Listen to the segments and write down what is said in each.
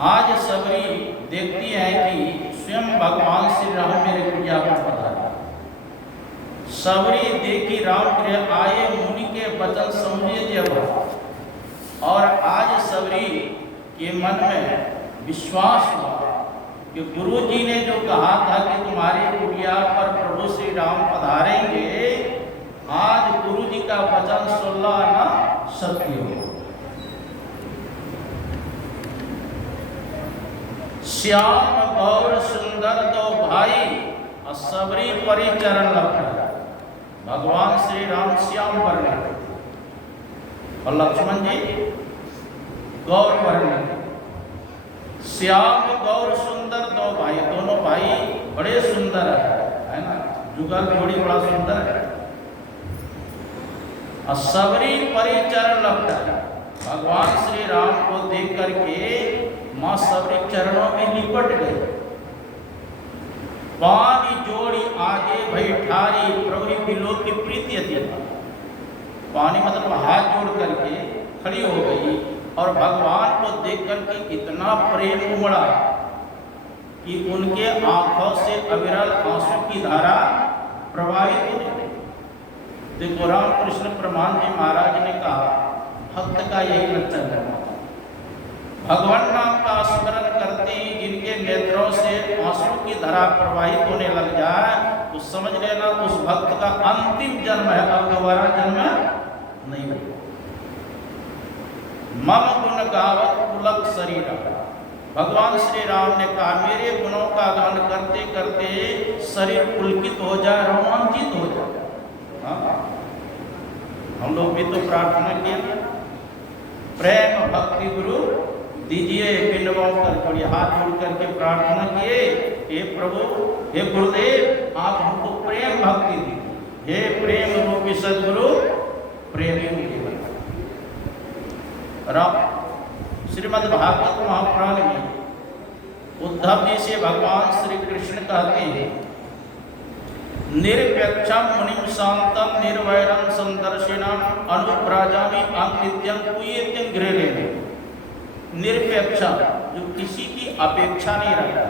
आज सबरी देखती है कि स्वयं भगवान श्री राम मेरे कुटिया पर पधारे। सबरी देखी राम गृह आए, मुनि के वचन समझे जब। और आज सबरी के मन में विश्वास हुआ कि गुरु जी ने जो कहा था कि तुम्हारे कुटिया पर प्रभु श्री राम पधारेंगे, आज गुरु जी का वचन सुनना ना सत्य हो। श्याम गौर सुंदर दो भाई, सबरी परिचरण लपटा। भगवान श्री राम श्याम वर्ण और लक्ष्मण जी गौर वर्ण। श्याम गौर सुंदर दो भाई, दोनों भाई बड़े सुंदर है ना, जुगल जोड़ी बड़ा सुंदर है। और सबरी परिचरण लपटा। भगवान श्री राम को देख करके मां सबरी चरणों में लिपट गई। पानी जोड़ी आगे भई ठारी, प्रभु बिलो की प्रीति थी। पानी मतलब हाथ जोड़ करके खड़ी हो गई और भगवान को देख करके इतना प्रेम उमड़ा कि उनके आंखों से अविरल आंसू की धारा प्रवाहित हो गई। देखो रामकृष्ण परमहंस जी महाराज ने कहा, भक्त का यही लक्षण है। भगवान नाम का स्मरण करते ही जिनके नेत्रों से आंसू की धारा प्रवाहित होने लग जाए, तो समझ लेना उस भक्त का अंतिम जन्म है, अब दोबारा जन्म नहीं होगा। मम गुण गावत पुलक शरीर। भगवान श्री राम ने कहा, मेरे गुणों का गान करते करते शरीर पुलकित हो जाए, रोमांचित हो जाए। हम लोग भी तो प्रार्थना किए, प्रेम भक्ति गुरु दीजिए, बिंदुओं कर थोड़ी हाथ जोड़ करके प्रार्थना किए, हे प्रभु, हे गुरुदेव, आप हमको प्रेम भक्ति दीजिए, हे प्रेम रूपी सदगुरु, प्रेमी जीवन। श्रीमद् भागवत महापुराण में उद्धव जी से भगवान श्री कृष्ण कहते हैं, निरपेक्षम मुनिम शांतम निर्वैरम संदर्शिनम अनुप्राजामि अनित्यं पूयेत्यं गृहेण। निरपेक्ष, जो किसी की अपेक्षा नहीं रखता।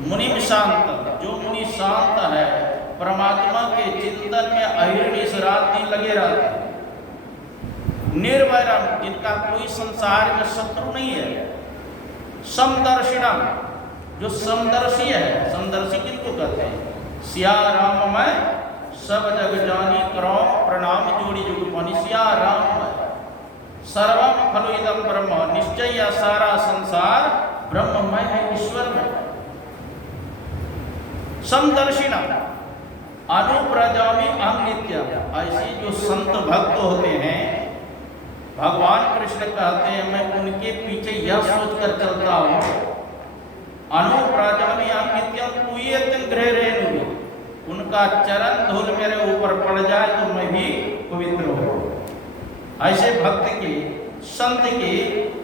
मुनिम शांत, जो मुनि शांत है, परमात्मा के चिंतन में अहिर्निश रात दिन लगे रहते हैं। निर्वैरम, जिनका कोई संसार में शत्रु नहीं है। समदर्शिनम, जो समदर्शी है। समदर्शी किनको कहते हैं? सिया राम मैं सब जग जानी करो प्रणाम जोड़ी जुग पानी। सिया राम मैं सर्वम खलु इदम ब्रह्म, निश्चय या सारा संसार ब्रह्ममय है, ईश्वर में। समदर्शिना अनुप्रजामि अनित्य, ऐसे जो संत भक्त होते हैं, भगवान कृष्ण कहते हैं मैं उनके पीछे यह सोचकर चलता हूँ, अनुप्राजामि अनित्यं पूयेत्यं गृहेण। उनका चरण धूल मेरे ऊपर पड़ जाए तो मैं भी पवित्र हो। ऐसे भक्त के, संत के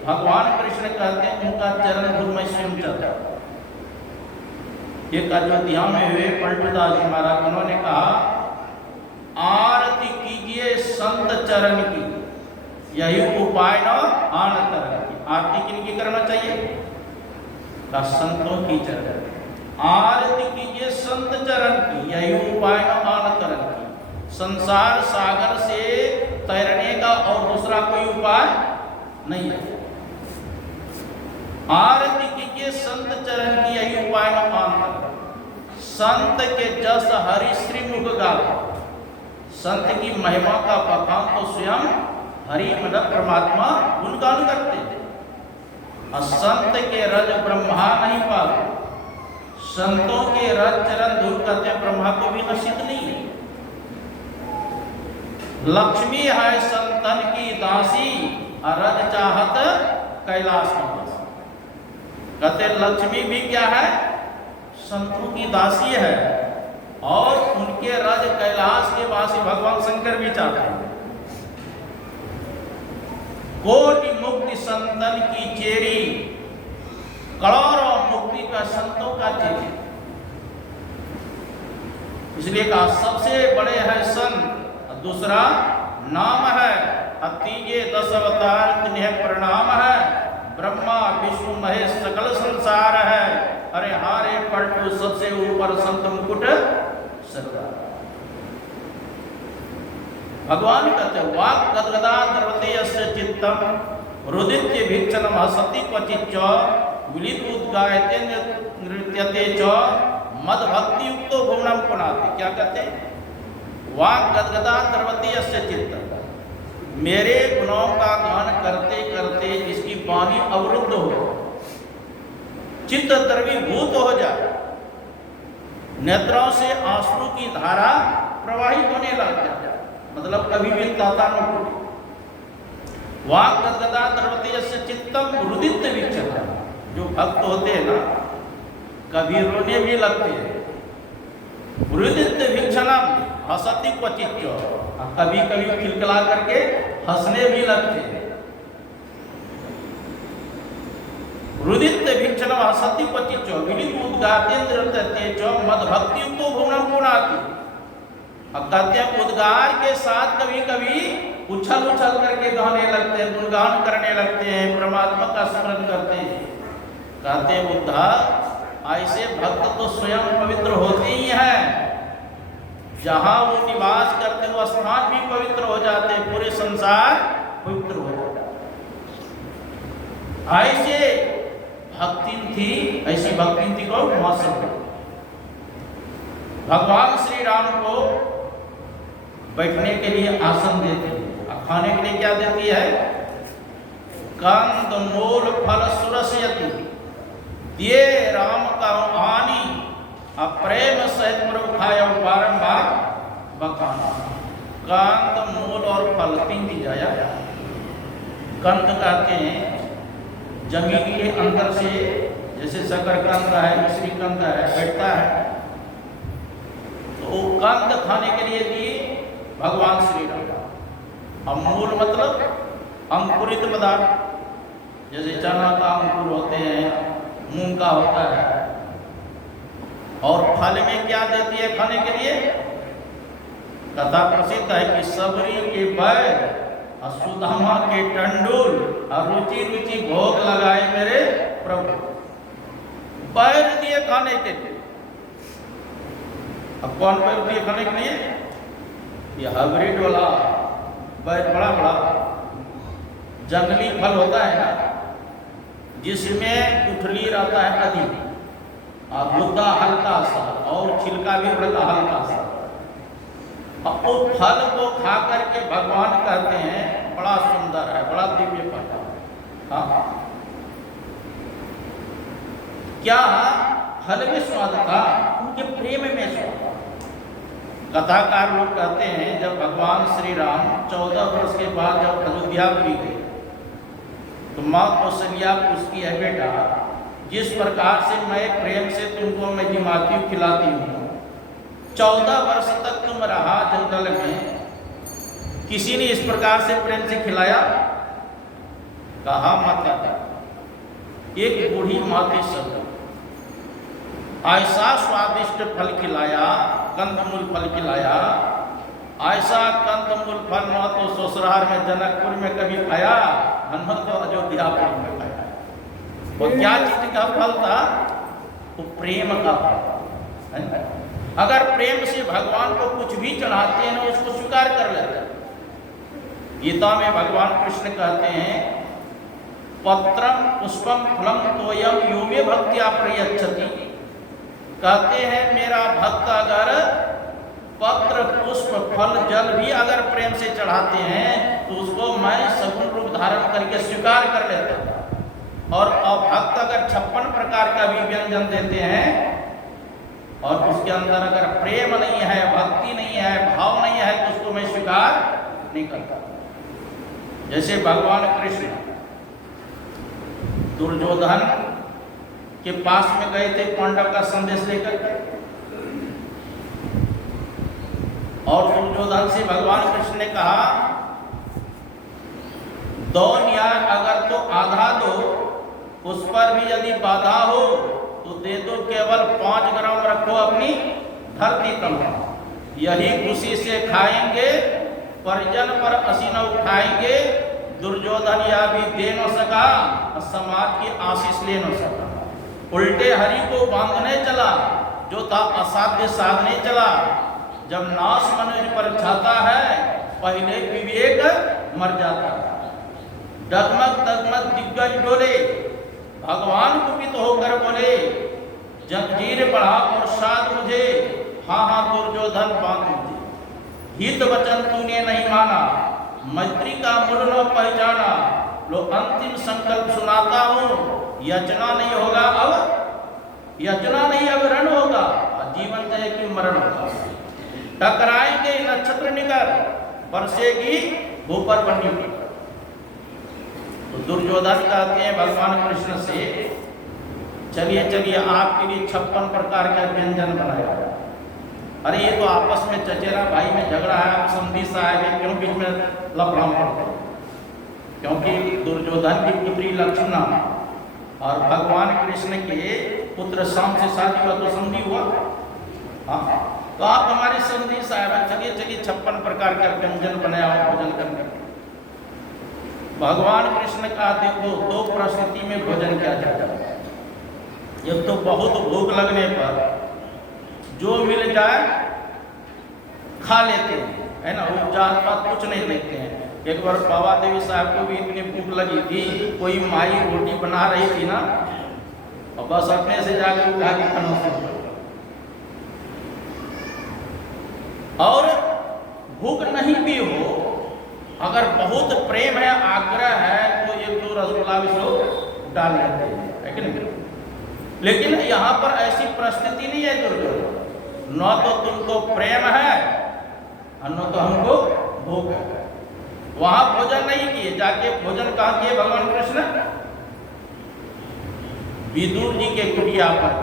भगवान कृष्ण कहते हैं उनका चरण धूल में स्वयं चलता। एक अयोध्या में हुए पलटूदास जी महाराज, उन्होंने कहा, आरती कीजिए संत चरण की, यही उपाय न आन तरह की। आरती किनकी करना चाहिए? का संतों की चरण। आरती कीजिए संत चरण की, यही उपाय न आन तरह की। संसार सागर से तैरने का और दूसरा कोई उपाय नहीं है। आरती कीजिए संत चरण की, यही उपाय न आन तरह। संत के जस हरि श्री मुख गाता। संत की महिमा का बखान तो स्वयं हरि मतलब परमात्मा गुणगान करते थे। और संत के रज ब्रह्मा नहीं पाते। संतों के रज चरण धूल करते ब्रह्मा को भी नसीब नहीं है। लक्ष्मी है संतन की दासी, रज चाहत कैलाश निवासी। कहते लक्ष्मी भी क्या है? संतों की दासी है, और उनके रज कैलाश के वासी भगवान शंकर भी चाहते हैं। कोटि मुक्ति संतन की चेरी, करोड़ों मुक्ति का संतों का चेरी। इसलिए कहा सबसे बड़े है संत, दूसरा नाम है, तीजे 10 अवतार जिन्हें प्रणाम है। ब्रह्मा विष्णु कहे सकल संसार है, अरे हारे पलटू सबसे ऊपर संत मुकुट सरदार। भगवान कहते वाक गदगदा द्रवते यस्य चित्तम रुदित्य भिक्षणम हसति क्वचिच्च विलित उद्गायते नृत्यते च मद भक्ति युक्तो भुवनम पुनाति। क्या कहते हैं? वाक गदगदा द्रवते यस्य चित्तम, मेरे गुणों का गान करते करते जिसकी वाणी अवरुद्ध हो, चित्त द्रवीभूत हो जाए, नेत्रों से आंसू की धारा प्रवाहित होने लग जाए, मतलब कभी भी ताता न टूटे। वाक गदगदा द्रवते यस्य चित्तम रुदित वीक्षण, जो भक्त होते हैं ना कभी रोने भी लगते हैं। रुदित वीक्षणम हसति क्वचिच्च, कभी कभी खिलखिला करके हंसने भी लगते हैं। रुदित वीक्षणम हसति क्वचिच्च विलित उद्गाते नृत्यते च मद भक्ति युक्तो भुवनम पुनाति। अब कहते हैं उद्गार के साथ कभी कभी उछल उछल करके गाने लगते हैं, गुणगान करने लगते हैं, परमात्मा का स्मरण करते हैं। कहते हैं उद्धव ऐसे भक्त तो स्वयं पवित्र होते ही हैं, जहां वो निवास करते वो स्थान भी पवित्र हो जाते हैं, पूरे संसार पवित्र हो जाता है। ऐसे भक्ति थी, ऐसी भक्ति थी कौन? मौसम। भगवान श्री राम को बैठने के लिए आसन देती है, खाने के लिए क्या देती है? कंद मूल फल सुरसयति, दिए राम का आनी अप्रेम सहित प्रभु खाया बारंबार बखाना। कंद मूल और फल तीन चीज आया। कंद कहते हैं जमीन के अंदर से, जैसे शकरकंद है, मिश्रीकंद है, बैठता है, तो कंद खाने के लिए दिए भगवान श्री राम। अब मूल मतलब अंकुरित पदार्थ, जैसे चना का अंकुर होते हैं, मूंग का होता है। और फल में क्या देती है खाने के लिए? कथा प्रसिद्ध है कि सबरी के बैर और सुदामा के टंडूल और रुचि रुचि भोग लगाए मेरे प्रभु। बैर दिए खाने के लिए। अब कौन बैर दिए खाने के लिए? ये हाइब्रिड वाला बैर, बड़ा बड़ा जंगली फल होता है ना, जिसमें गुठली रहता है अधिक और गुद्दा हल्का सा और छिलका भी रहता हल्का सा। अब उस फल को खा करके भगवान कहते हैं बड़ा सुंदर है, बड़ा दिव्य फल है। हाँ, क्या फल में स्वाद था? उनके प्रेम में स्वाद। कथाकार लोग कहते हैं जब भगवान श्री राम 14 वर्ष के बाद जब अयोध्यापुरी गए तो माँ कौशल्या पूछती है, बेटा जिस प्रकार से मैं प्रेम से तुमको मैं जिमाती हूँ, खिलाती हूँ, 14 वर्ष तक तुम रहा जंगल में, किसी ने इस प्रकार से प्रेम से खिलाया? कहा माता, एक बूढ़ी माते सब ऐसा स्वादिष्ट फल खिलाया, कंदमूल फल खिलाया, ऐसा कंदमूल फल न तो ससुराल में जनकपुर में कभी खाया, न तो अयोध्यापुर में खाया। वो क्या चीज का फल था? वो प्रेम का फल। अगर प्रेम से भगवान को कुछ भी चढ़ाते हैं ना, उसको स्वीकार कर लेते हैं। गीता में भगवान कृष्ण कहते हैं, पत्रम पुष्पम फलम तोयम यो मे भक्त्या प्रयच्छति। कहते हैं मेरा भक्त अगर पत्र पुष्प फल जल भी अगर प्रेम से चढ़ाते हैं तो उसको मैं सगुण रूप धारण करके स्वीकार कर लेता हूँ। और भक्त अगर 56 प्रकार का भी व्यंजन देते हैं और उसके अंदर अगर प्रेम नहीं है, भक्ति नहीं है, भाव नहीं है, तो उसको मैं स्वीकार नहीं करता। जैसे भगवान कृष्ण दुर्योधन के पास में गए थे पांडव का संदेश लेकर, और दुर्योधन से भगवान कृष्ण ने कहा, दो न्याय अगर तो आधा दो, उस पर भी यदि बाधा हो तो दे दो, केवल 5 ग्राम रखो अपनी धरती तल, यही खुशी से खाएंगे, परिजन पर असीना उठाएंगे, दुर्योधन या भी दे न सका और समाज की आशीष ले न सका। उल्टे हरि को बांधने चला, जो था असाध्य साधने चला। जब नाश मनुष्य पर छाता है, पहले विवेक मर जाता है। डगमग डगमग दिग्गज डोले, भगवान कुपित होकर बोले, जंजीर बढ़ा और साध मुझे, हाँ हाँ दुर्योधन बांध मुझे। हित वचन तूने नहीं माना, मैत्री का मूल न पहचाना। लो अंतिम संकल्प सुनाता हूँ, याचना नहीं होगा अब, याचना नहीं अब रण होगा, जीवन जय की मरण होगा। टकराएंगे नक्षत्र निकर, बरसेगी भूपर बनी। तो दुर्योधन कहते हैं भगवान कृष्ण से, चलिए चलिए आपके लिए 56 प्रकार का व्यंजन बनाया। अरे ये तो आपस में चचेरा भाई में झगड़ा है, आप समझी साहब है, क्यों बीच में लफड़ा पड़ता? क्योंकि दुर्योधन की पुत्री लक्ष्मणा और भगवान कृष्ण के पुत्र शाम से शादी हुआ तो समझी हुआ। हाँ, तो आप हमारे समझी साहब है, चलिए चलिए 56 प्रकार का व्यंजन बनाया हो भोजन करने। भगवान कृष्ण का देखो 2 परिस्थिति में भोजन किया जाता है। एक तो बहुत भूख लगने पर जो मिल जाए खा लेते हैं, है ना, वो जात पात कुछ नहीं देखते हैं। एक बार बाबा देवी साहब को भी इतनी भूख लगी थी, कोई माई रोटी बना रही थी ना, और बस अपने से जाकर उठा के खाना शुरू। और भूख नहीं भी हो, अगर बहुत प्रेम है, आग्रह है, तो 1-2 रसगुल्ला भी लोग डाल लेते हैं, है कि नहीं? लेकिन यहाँ पर ऐसी परिस्थिति नहीं है दुर्योधन, न तो तुमको प्रेम है और न तो हमको भूख है। वहां भोजन नहीं किए, जाके भोजन कहाँ किए भगवान कृष्ण? विदुर जी के कुटिया पर।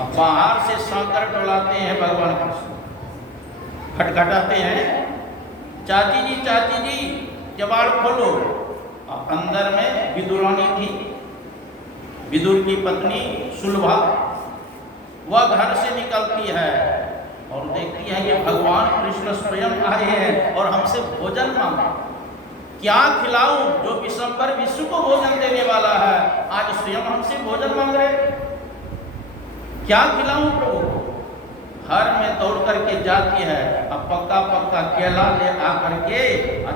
अब बाहर से सांकर डोलाते हैं भगवान कृष्ण, खटखटाते हैं, चाची जी कबाड़ खोलो। अब अंदर में विदुरानी थी, विदुर की पत्नी सुलभा, वह घर से निकलती है और देखती है कि भगवान कृष्ण स्वयं आए हैं और हमसे भोजन मांगा। क्या खिलाऊं? जो विश्वंभर विश्व को भोजन देने वाला है, आज स्वयं हमसे भोजन मांग रहे। क्या खिलाऊं प्रभु? घर में दौड़ करके जाती है, अब पक्का केला ले आकर के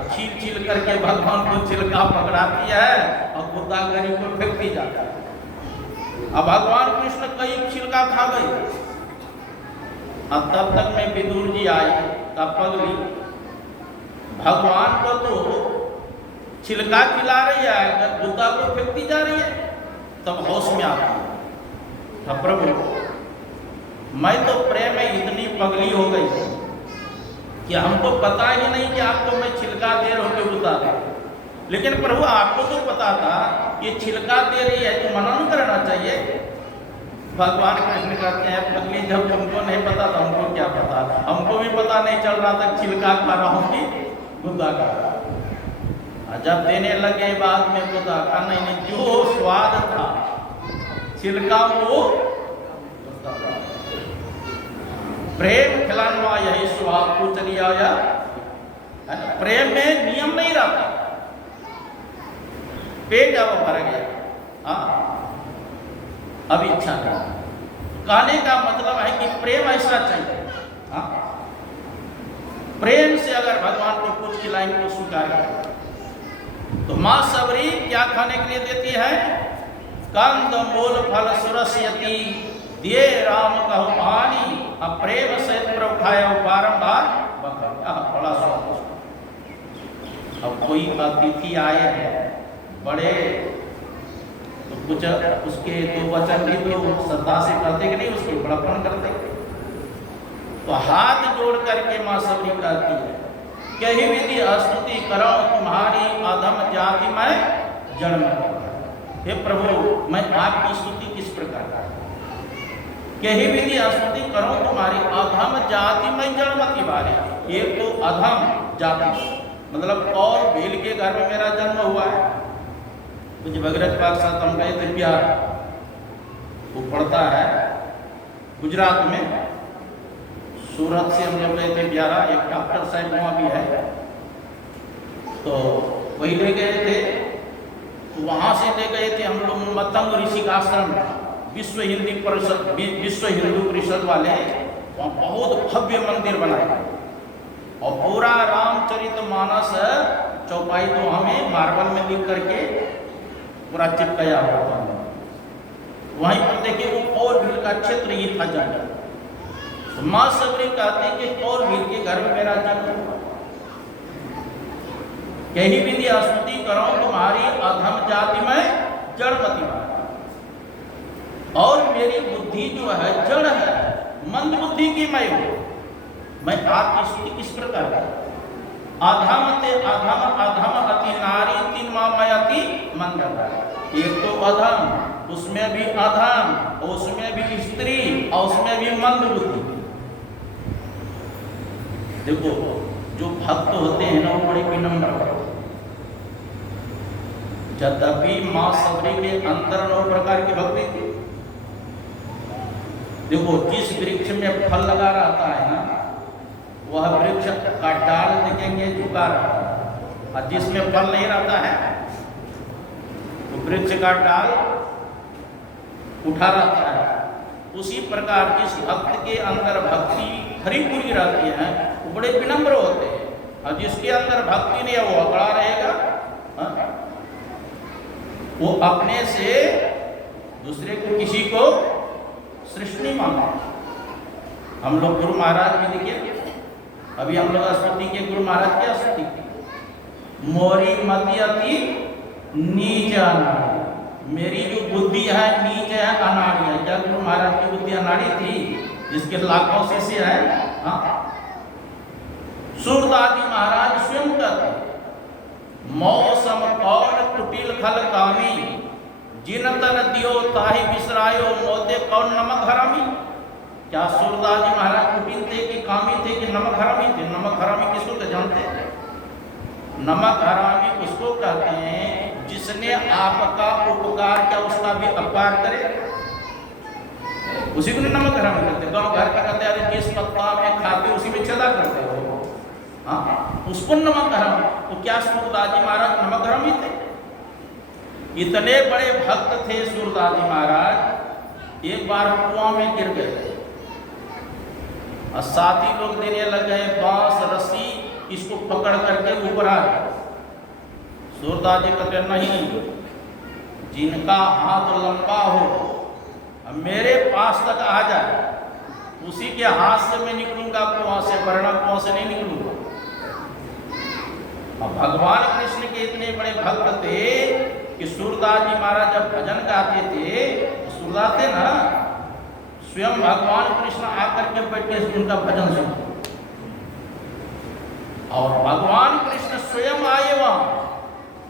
छील करके भगवान को छिलका पकड़ाती है और गुद्दा गरी को फेंकती जाता है। अब भगवान कृष्ण कई छिलका खा गए। अब तब तक में विदुर जी आए, तब पगली भगवान को तो छिलका खिला रही है, गुद्दा को फेंकती जा रही है। तब होश में आती है, तब प्रभु मैं तो प्रेम में इतनी पगली हो गई कि हमको पता ही नहीं कि आपको मैं छिलका दे रहा हूँ कि गुद्दा दे। लेकिन प्रभु आपको तो पता था ये छिलका दे रही है, तो मना नहीं करना चाहिए। भगवान कृष्ण कहते हैं, पगली जब तुमको नहीं पता था हमको क्या पता, हमको भी पता नहीं चल रहा था छिलका खा रहा हूँ कि गुद्दा खा रहा हूँ। जब देने लगे बाद में गुद्दा खा नहीं, जो स्वाद था छिलका वो प्रेम खिलाना, यही स्वभाव को चली आया। प्रेम में नियम नहीं रहता, पेट अब भर गया, अब इच्छा नहीं। कहने का मतलब है कि प्रेम ऐसा चाहिए। प्रेम से अगर भगवान को कुछ खिलाएंगे तो स्वीकार। तो माँ सबरी क्या खाने के लिए देती है? कंद मूल फल सुरस्यति, दिए राम कहो पानी, अप्रेम से प्रखाया बारंबार बड़ा स्वादिष्ट। अब कोई अतिथि आए हैं बड़े, तो कुछ उसके 2 वचन भी तो श्रद्धा से करते कि नहीं, उसके बड़प्पन करते। तो हाथ जोड़ करके माँ सबरी कहती है, कही विधि स्तुति करो तुम्हारी, अधम जाति में जन्म। हे प्रभु मैं आपकी स्तुति किस प्रकार, कही विधि स्तुति करो तुम्हारी, अधम जाति में जन्मति वाले। एक तो अधम जाति मतलब और भील के घर में मेरा जन्म हुआ है। कुछ भगीरथ पाक साथ हम गए थे बिहार, वो पड़ता है गुजरात में, सूरत से हम लोग गए थे बिहार। एक डॉक्टर साहब वहाँ भी है, तो वही ले गए थे। तो वहाँ से ले गए थे हम लोग मतंग ऋषि का आश्रम, विश्व हिंदू परिषद वाले, वहाँ बहुत भव्य मंदिर बनाए और पूरा रामचरितमानस चौपाई तो हमें मार्बल में लिख करके पूरा चिपकाया हुआ था। वहीं पर देखिए वो कौरवीर का क्षेत्र ही था जंगल। तो माँ सबरी कहते हैं कि कौरवीर के घर में मेरा जन्म हुआ। यही विधि स्तुति करो तुम्हारी अधम जाति में जड़मती और मेरी बुद्धि जो है जड़ है, मंद बुद्धि की मैं हूं। मैं आपकी स्तुति किस प्रकार है? अधम ते अधम अधम अति नारी तीन मामयति मंगल। एक तो अधम, उसमें भी अधम, उसमें भी स्त्री और उसमें भी मंद बुद्धि। देखो जो भक्त होते हैं ना वो बड़े विनम्र होते हैं। यद्यपि मां सबरी के अंदर 9 प्रकार की भक्ति थी। देखो जिस वृक्ष में फल लगा रहता है ना, वह वृक्ष का डाल देखेंगे झुका रहता है, और जिसमें फल नहीं रहता है तो वृक्ष का डाल उठा रहता है। उसी प्रकार जिस भक्त के अंदर भक्ति भरी पूरी रहती है वो बड़े विनम्र होते हैं, और जिसके अंदर भक्ति नहीं है वो अकड़ा रहेगा। वो अपने से दूसरे को किसी को श्रेष्ठ नहीं मानता। हम लोग गुरु महाराज में देखिए, अभी हम लोग स्तुति के गुरु महाराज क्या स्तुति की, मोरी मति अति नीच अनाड़ी। मेरी जो बुद्धि है नीच है, अनाड़ी है। क्या गुरु महाराज की बुद्धि अनाड़ी थी जिसके लाखों शिष्य हैं? सूरदास जी महाराज स्वयं कहते मौसम कौन कुटिल खल कामी, जिन तन दियो ताहि बिसरायो मोते कौन नमक हरामी। क्या सूरदास जी महाराज कुटिल थे कि कामी थे कि नमक हरामी थे? नमक हरामी किसको तो जानते हैं? नमक हरामी उसको कहते हैं जिसने आपका उपकार किया उसका भी अपकार करे, उसी को नमक हरामी कहते। गाँव घर का कहते अरे जिस पत्ता में खाते उसी में छेदा करते हो, हाँ उसको नमक हरामी। तो क्या सूरदास जी महाराज नमक हरामी थे? इतने बड़े भक्त थे सूरदास जी महाराज, एक बार कुआं में गिर गए और साथी लोग देने लग गए बांस रस्सी, इसको पकड़ करके ऊपर आ गए। सूरदास जी कहते नहीं, जिनका हाथ लंबा हो मेरे पास तक आ जाए उसी के हाथ से मैं निकलूंगा कुआं से, वरना कुआं से नहीं निकलूंगा। अब भगवान कृष्ण के इतने बड़े भक्त थे कि सूरदास जी महाराज जब भजन गाते थे, सूरदास थे ना, स्वयं भगवान कृष्ण आकर के बैठ के उनका भजन सुनते और भगवान कृष्ण स्वयं आए वहां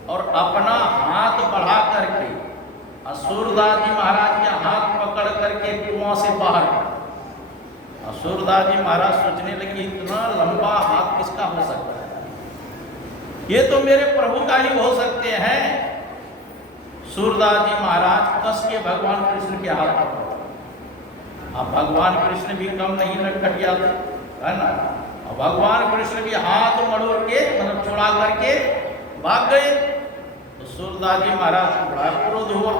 और अपना हाथ बढ़ा करके सूरदास जी महाराज के हाथ पकड़ करके कुआं से बाहर और सूरदास जी महाराज सोचने लगे इतना लंबा हाथ किसका हो सकता है? ये तो मेरे प्रभु का ही हो सकते हैं। सूरदास जी महाराज कस के भगवान कृष्ण के हाथ पकड़, अब भगवान कृष्ण भी कम नहीं नटखटिया थे, है ना। और भगवान कृष्ण भी हाथ मड़ोड़ के मतलब छुड़ा करके भाग गए। तो सूरदास जी महाराज को बड़ा क्रोध हुआ।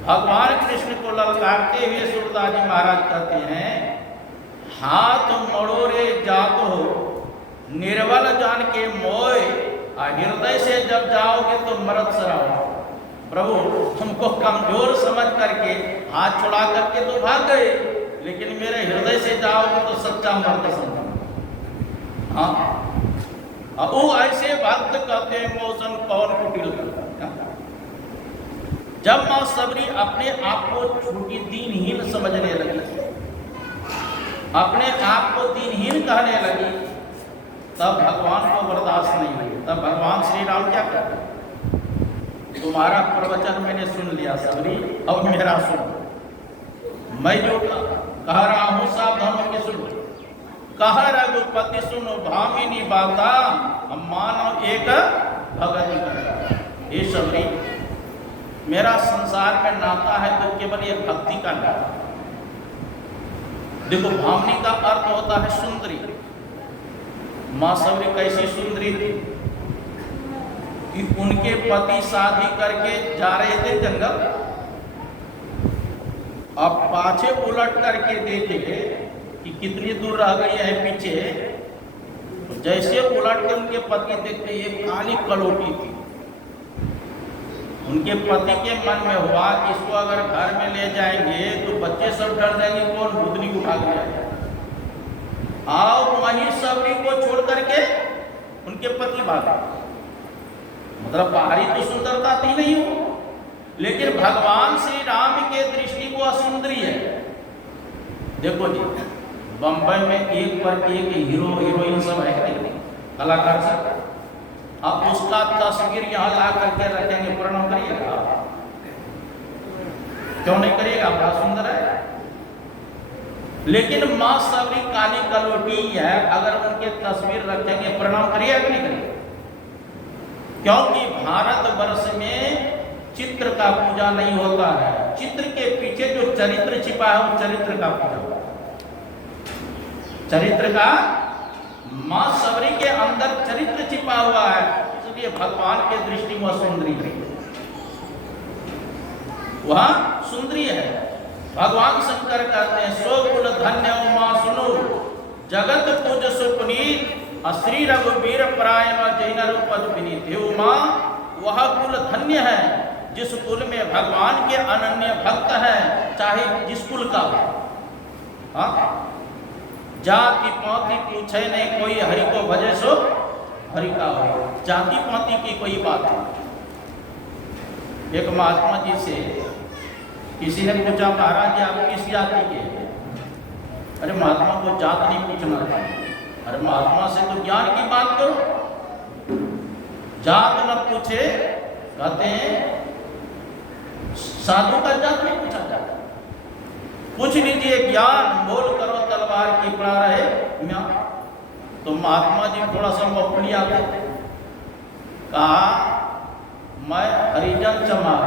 भगवान कृष्ण को ललकारते हुए सूरदास जी महाराज कहते हैं हाथ मड़ोरे जात हो निर्बल जान के मोय, हृदय से जब जाओगे तो मरद सराओ। प्रभु तुमको कमजोर समझ करके हाथ छुड़ा करके तो भाग गए, लेकिन मेरे हृदय से जाओगे तो सच्चा मर्द समझो। हाँ अब वो ऐसे भक्त कहते हैं मौसम कौन कुटिल करता। जब मां सबरी अपने आप को छोटी दीनहीन समझने लगी, अपने आप को दीनहीन कहने लगी, तब भगवान को बर्दाश्त नहीं हुई। तब भगवान श्री राम क्या कहते हैं, तुम्हारा प्रवचन मैंने सुन लिया सबरी, अब मेरा सुन। मैं जो कह रहा हूं सावधान होकर सुनो। कह रघुपति सुनो भामिनी बाता, हम मानव एक भगति करता। हे सबरी, मेरा संसार में नाता है तो केवल एक भक्ति का नाता। देखो भामिनी का अर्थ होता है सुंदरी। मां सबरी कैसी सुंदरी थी? कि उनके पति शादी करके जा रहे थे जंगल, अब पाछे उलट करके देखे कि कितनी दूर रह गई है पीछे, तो जैसे उलट के उनके पति देखते ये काली कलोटी थी। उनके पति के मन में हुआ कि इसको अगर घर में ले जाएंगे तो बच्चे सब डर जाएंगे, कौन भूतनी को भाग जाएगा। आओ वहीं सबरी को छोड़ करके उनके पति भागे। मतलब बाहरी तो सुंदरता थी नहीं हो, लेकिन भगवान श्री राम के दृष्टि वो असुंदरी है। देखो जी, बंबई में एक पर एक हीरो हीरोइन सब है नहीं, कलाकार सब। अब उसका तस्वीर यहाँ ला करके रखेंगे, प्रणाम करिएगा? क्यों नहीं करिएगा? बड़ा सुंदर है। लेकिन माँ सबरी काली कलोटी है, अगर उनके तस्वीर रखेंगे प्रणाम करिएगा कि नहीं करिएगा? क्योंकि भारतवर्ष में चित्र का पूजा नहीं होता है। चित्र के पीछे जो चरित्र छिपा है वो चरित्र का पूजा होता है। चरित्र का, मां सबरी के अंदर चरित्र छिपा हुआ है, इसलिए भगवान के दृष्टि में सुंदरी है, वह सुंदरी है। भगवान शंकर कहते हैं सो कुल धन्य उमा सुनो जगत पूज सुपुनीत श्री रघुवीर परायण जैन रूपद विनीत। उमा वह कुल धन्य है जिस कुल में भगवान के अनन्य भक्त हैं, चाहे जिस कुल का हो। जाति पाति पूछे नहीं कोई, हरि को भजे सो हरि का हो। जाति पाति की कोई बात नहीं। एक महात्मा जी से किसी ने पूछा, महाराज जी आप किस जाति के? अरे महात्मा को जात नहीं पूछना था। अरे महात्मा से तो ज्ञान की बात करो, जात न पूछे। कहते हैं साधु का जात नहीं पूछा जाता। पूछ लीजिए ज्ञान, बोल करो तलवार की पड़ा रहे म्या। तो महात्मा जी थोड़ा सा मफली आते, कहा मैं हरिजन चमार।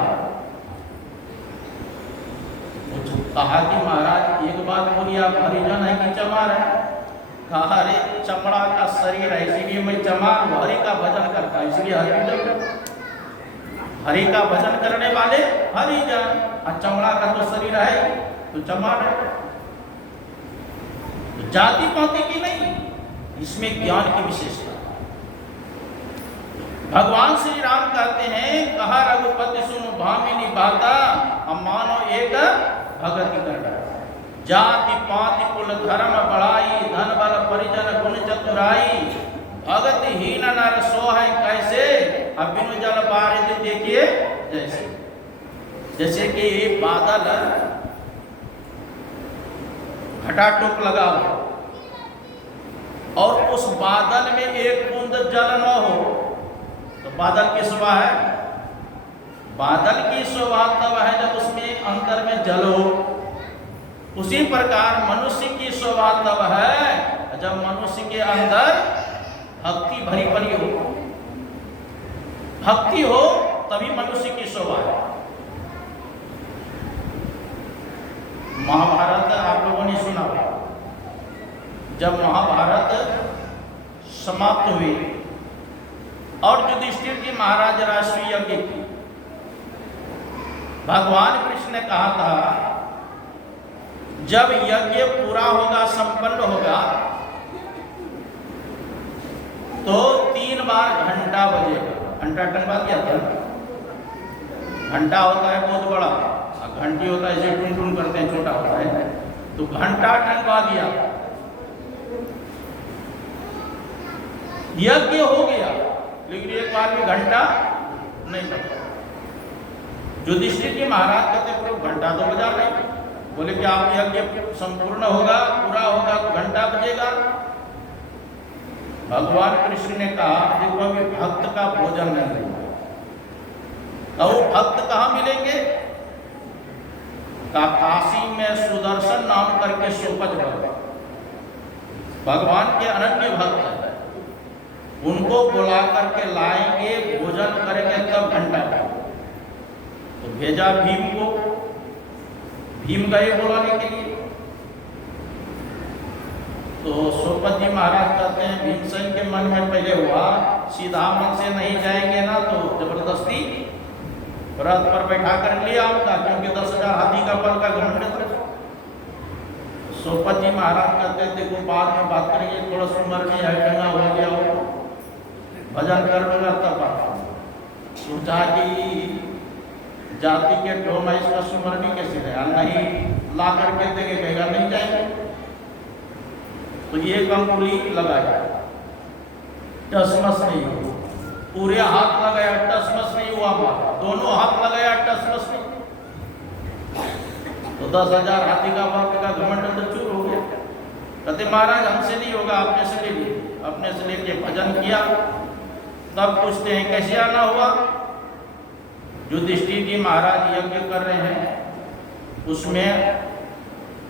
कहा कि महाराज एक बात बोलिए, आप हरिजन है कि चमार है? कहा अरे चमड़ा का शरीर है इसीलिए मैं चमार हूं, हरि का भजन करता है इसलिए हरिजन। हरि का भजन करने वाले हरिजन, और चमड़ा का तो शरीर है तो चमार है। तो जाति पाति की नहीं, इसमें ज्ञान की विशेषता। भगवान श्री राम कहते हैं कहा रघुपति सुनो भामिनी बाता, हम मानो एक भगति कर। जाति पाति कुल धर्म बढ़ाई, धन बल परिजन गुण चतुराई। भगत हीन नर सो है कैसे, अब बिनु जल बारिश देखिए जैसे। जैसे कि बादल घटाटोप लगा हो और उस बादल में एक बूंद जल न हो तो बादल की शोभा है? बादल की शोभा तब है जब उसमें अंतर में जल हो। उसी प्रकार मनुष्य की शोभा तब है जब मनुष्य के अंदर भक्ति भरी भरी हो। भक्ति हो तभी मनुष्य की शोभा है। महाभारत आप लोगों ने सुना, जब महाभारत समाप्त हुई और युधिष्ठिर जी महाराज राष्ट्रीय यज्ञ की, भगवान कृष्ण ने कहा था जब यज्ञ पूरा होगा, संपन्न होगा, तो 3 बार घंटा बजेगा। घंटा टंगा दिया था, घंटा होता है बहुत बड़ा, घंटी होता है इसे टून टून करते हैं, छोटा होता है, तो घंटा टंगा दिया। यज्ञ हो गया, लेकिन एक बार भी घंटा नहीं बजा। युधिष्ठिर जी महाराज कहते प्रभु घंटा तो बजा नहीं। बोले कि आप यज्ञ संपूर्ण होगा, पूरा होगा तो घंटा बजेगा। भगवान कृष्ण ने कहा देखो अभी भक्त का भोजन नहीं मिलेगा, तो वो भक्त कहाँ मिलेंगे? काशी में सुदर्शन नाम करके सोपज भगवान के अनन्य भक्त है, उनको बुला करके लाएंगे, भोजन करेंगे तब घंटा। तो भेजा भीम को, भीम गए बुलाने के लिए। तो सोपत जी महाराज कहते हैं भीमसेन के मन में पहले हुआ सीधा मन से नहीं जाएंगे ना तो जबरदस्ती रथ पर बैठा कर लिया होता, क्योंकि 10,000 हाथी का बल का घमंड था। सोपत जी महाराज कहते थे को बाद में बात करेंगे, थोड़ा उम्र में हटना हो गया हो, भजन करूंगा तब सोचा कि जाति के डोम है, इसका सुमरनी कैसे रहा, नहीं ला करके देंगे कहेगा नहीं जाएंगे। तो ये कंकुली लगाया, टसमस नहीं हुआ, पूरे हाथ लगाया टसमस नहीं हुआ, दोनों हाथ लगाया टसमस नहीं। तो 10,000 हाथी का बल का घमंड तो चूर हो गया। कहते महाराज हमसे नहीं होगा, अपने से ले लिए, अपने से लेके भजन किया। तब पूछते हैं कैसे आना हुआ। युधिष्ठिर जी महाराज यज्ञ कर रहे हैं, उसमें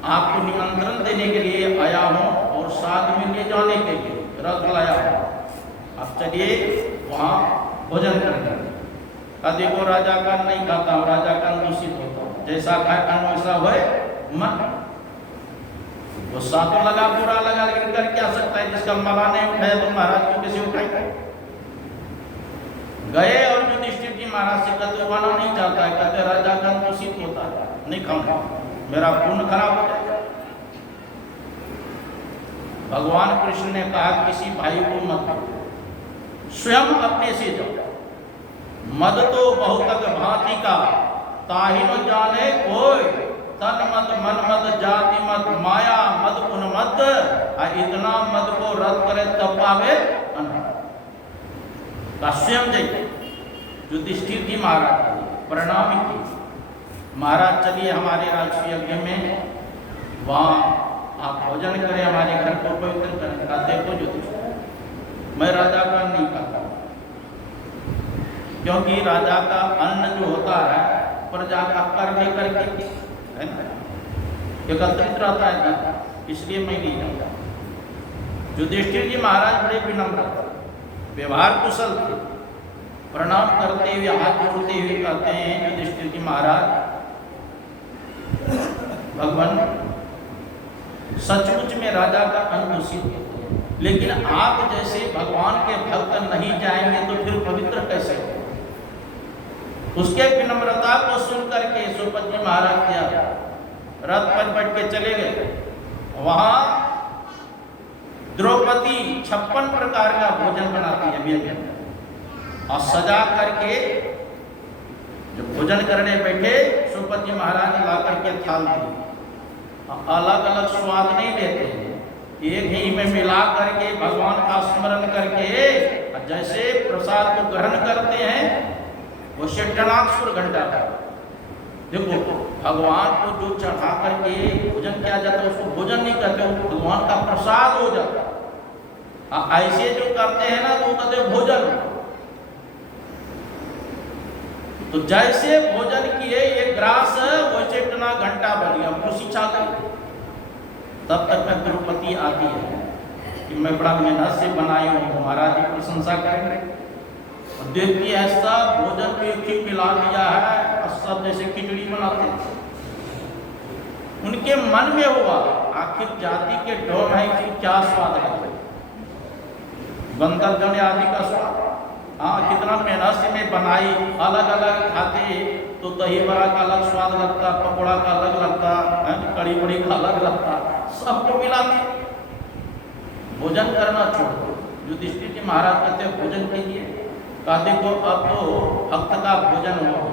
आपको निमंत्रण देने के लिए आया हूं और साथ में ले जाने के लिए रथ लाया हूं, आप चलिए वहां भोजन करने। का देखो राजा का नहीं खाता हूं, राजा का दूषित होता हूं, जैसा खाए वैसा होए मन। गुस्सा तो लगा, बुरा लगा, लेकिन कर क्या सकता है, जिसका मला नहीं उठाया तो महाराज को कैसे उठाएगा। गए और युधिष्ठिर जी महाराज से कहते वाना नहीं चाहता है, कहते राजा का दूषित होता है, नहीं खाऊंगा, मेरा खून खराब हो जाएगा। भगवान कृष्ण ने कहा किसी भाई को मत, स्वयं अपने से जाओ। मद तो बहुतक भांति का, ताहि न जाने कोई, तन मत मन मत जाति मत माया मद उन्मत्त, इतना मद को रद्द करे तब पावे का। स्वयं जाइए युधिष्ठिर जी महाराज प्रणाम की, महाराज चलिए हमारे राजकीय यज्ञ में, वहाँ आप भोजन करें, हमारे घर को पवित्र करें। का देखो युधिष्ठिर, मैं राजा का नहीं खाता, क्योंकि राजा का अन्न जो होता है प्रजा का कर लेकर के है ना, एकत्रित रहता है ना, इसलिए मैं नहीं जाता। युधिष्ठिर जी महाराज बड़े विनम्र, व्यवहार कुशल थे। प्रणाम करते हुए हाथ जोड़ते हुए कहते हैं युधिष्ठिर जी महाराज, भगवान सचमुच में राजा का अन्न दूषित है, लेकिन आप जैसे भगवान के भक्त नहीं जाएंगे तो फिर पवित्र कैसे हो। उसके विनम्रता को सुन करके सोपत जी महाराज क्या रथ पर बैठ के चले गए। वहां द्रौपदी 56 प्रकार का भोजन बनाती है व्यंजन, और सजा करके जब भोजन करने बैठे सोपत जी महाराज ला करके थाल दी। अलग अलग स्वाद नहीं लेते, एक ही में मिला करके भगवान का स्मरण करके जैसे प्रसाद को ग्रहण करते हैं वो षट्णाक्षर घंटा है। देखो भगवान को जो चढ़ा करके भोजन किया जाता है उसको भोजन नहीं कहते, वो भगवान का प्रसाद हो जाता है। ऐसे जो करते हैं ना वो कहते भोजन। तो जैसे भोजन किए एक ग्रास वैसे इतना घंटा बन गया, खुशी छा गई। तब तक मैं द्रौपदी आती है कि मैं बड़ा मेहनत से बनाई हूँ, महाराज की प्रशंसा करेंगे। और देखती ऐसा भोजन को एक मिला दिया है और सब जैसे खिचड़ी बनाते हैं। उनके मन में हुआ आखिर जाति के डोम है कि क्या स्वाद है, बंदर जने आदि का स्वाद। हाँ कितना मेहनत से मैं बनाई, अलग अलग खाते तो दही बड़ा का अलग स्वाद लगता, पकौड़ा का अलग लगता, कड़ी बड़ी का अलग लगता, सबको मिलाते। भोजन करना छोड़ दो। युधिष्ठिर जी महाराज कहते भोजन कीजिए। कहते को अब तो भक्त का भोजन होगा,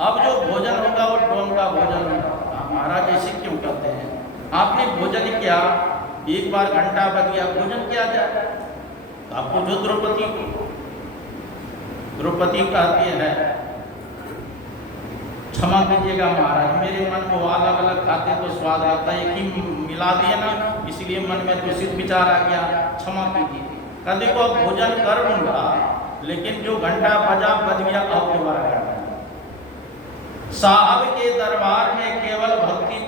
अब जो भोजन होगा वो डोम का भोजन होगा। महाराज ऐसे क्यों कहते हैं, आपने भोजन किया, एक बार घंटा बज गया, भोजन किया जाए। आपको जो द्रौपदी कहती है क्षमा कीजिएगा महाराज, मेरे मन को अलग अलग खाते तो स्वाद आता है, एक ही मिला दिए ना, इसलिए मन में दूषित विचार आ गया, क्षमा कीजिए। कहा देखो अब भोजन कर लूंगा, लेकिन जो घंटा बज गया अब दोबारा करना। साहब के दरबार में केवल भक्ति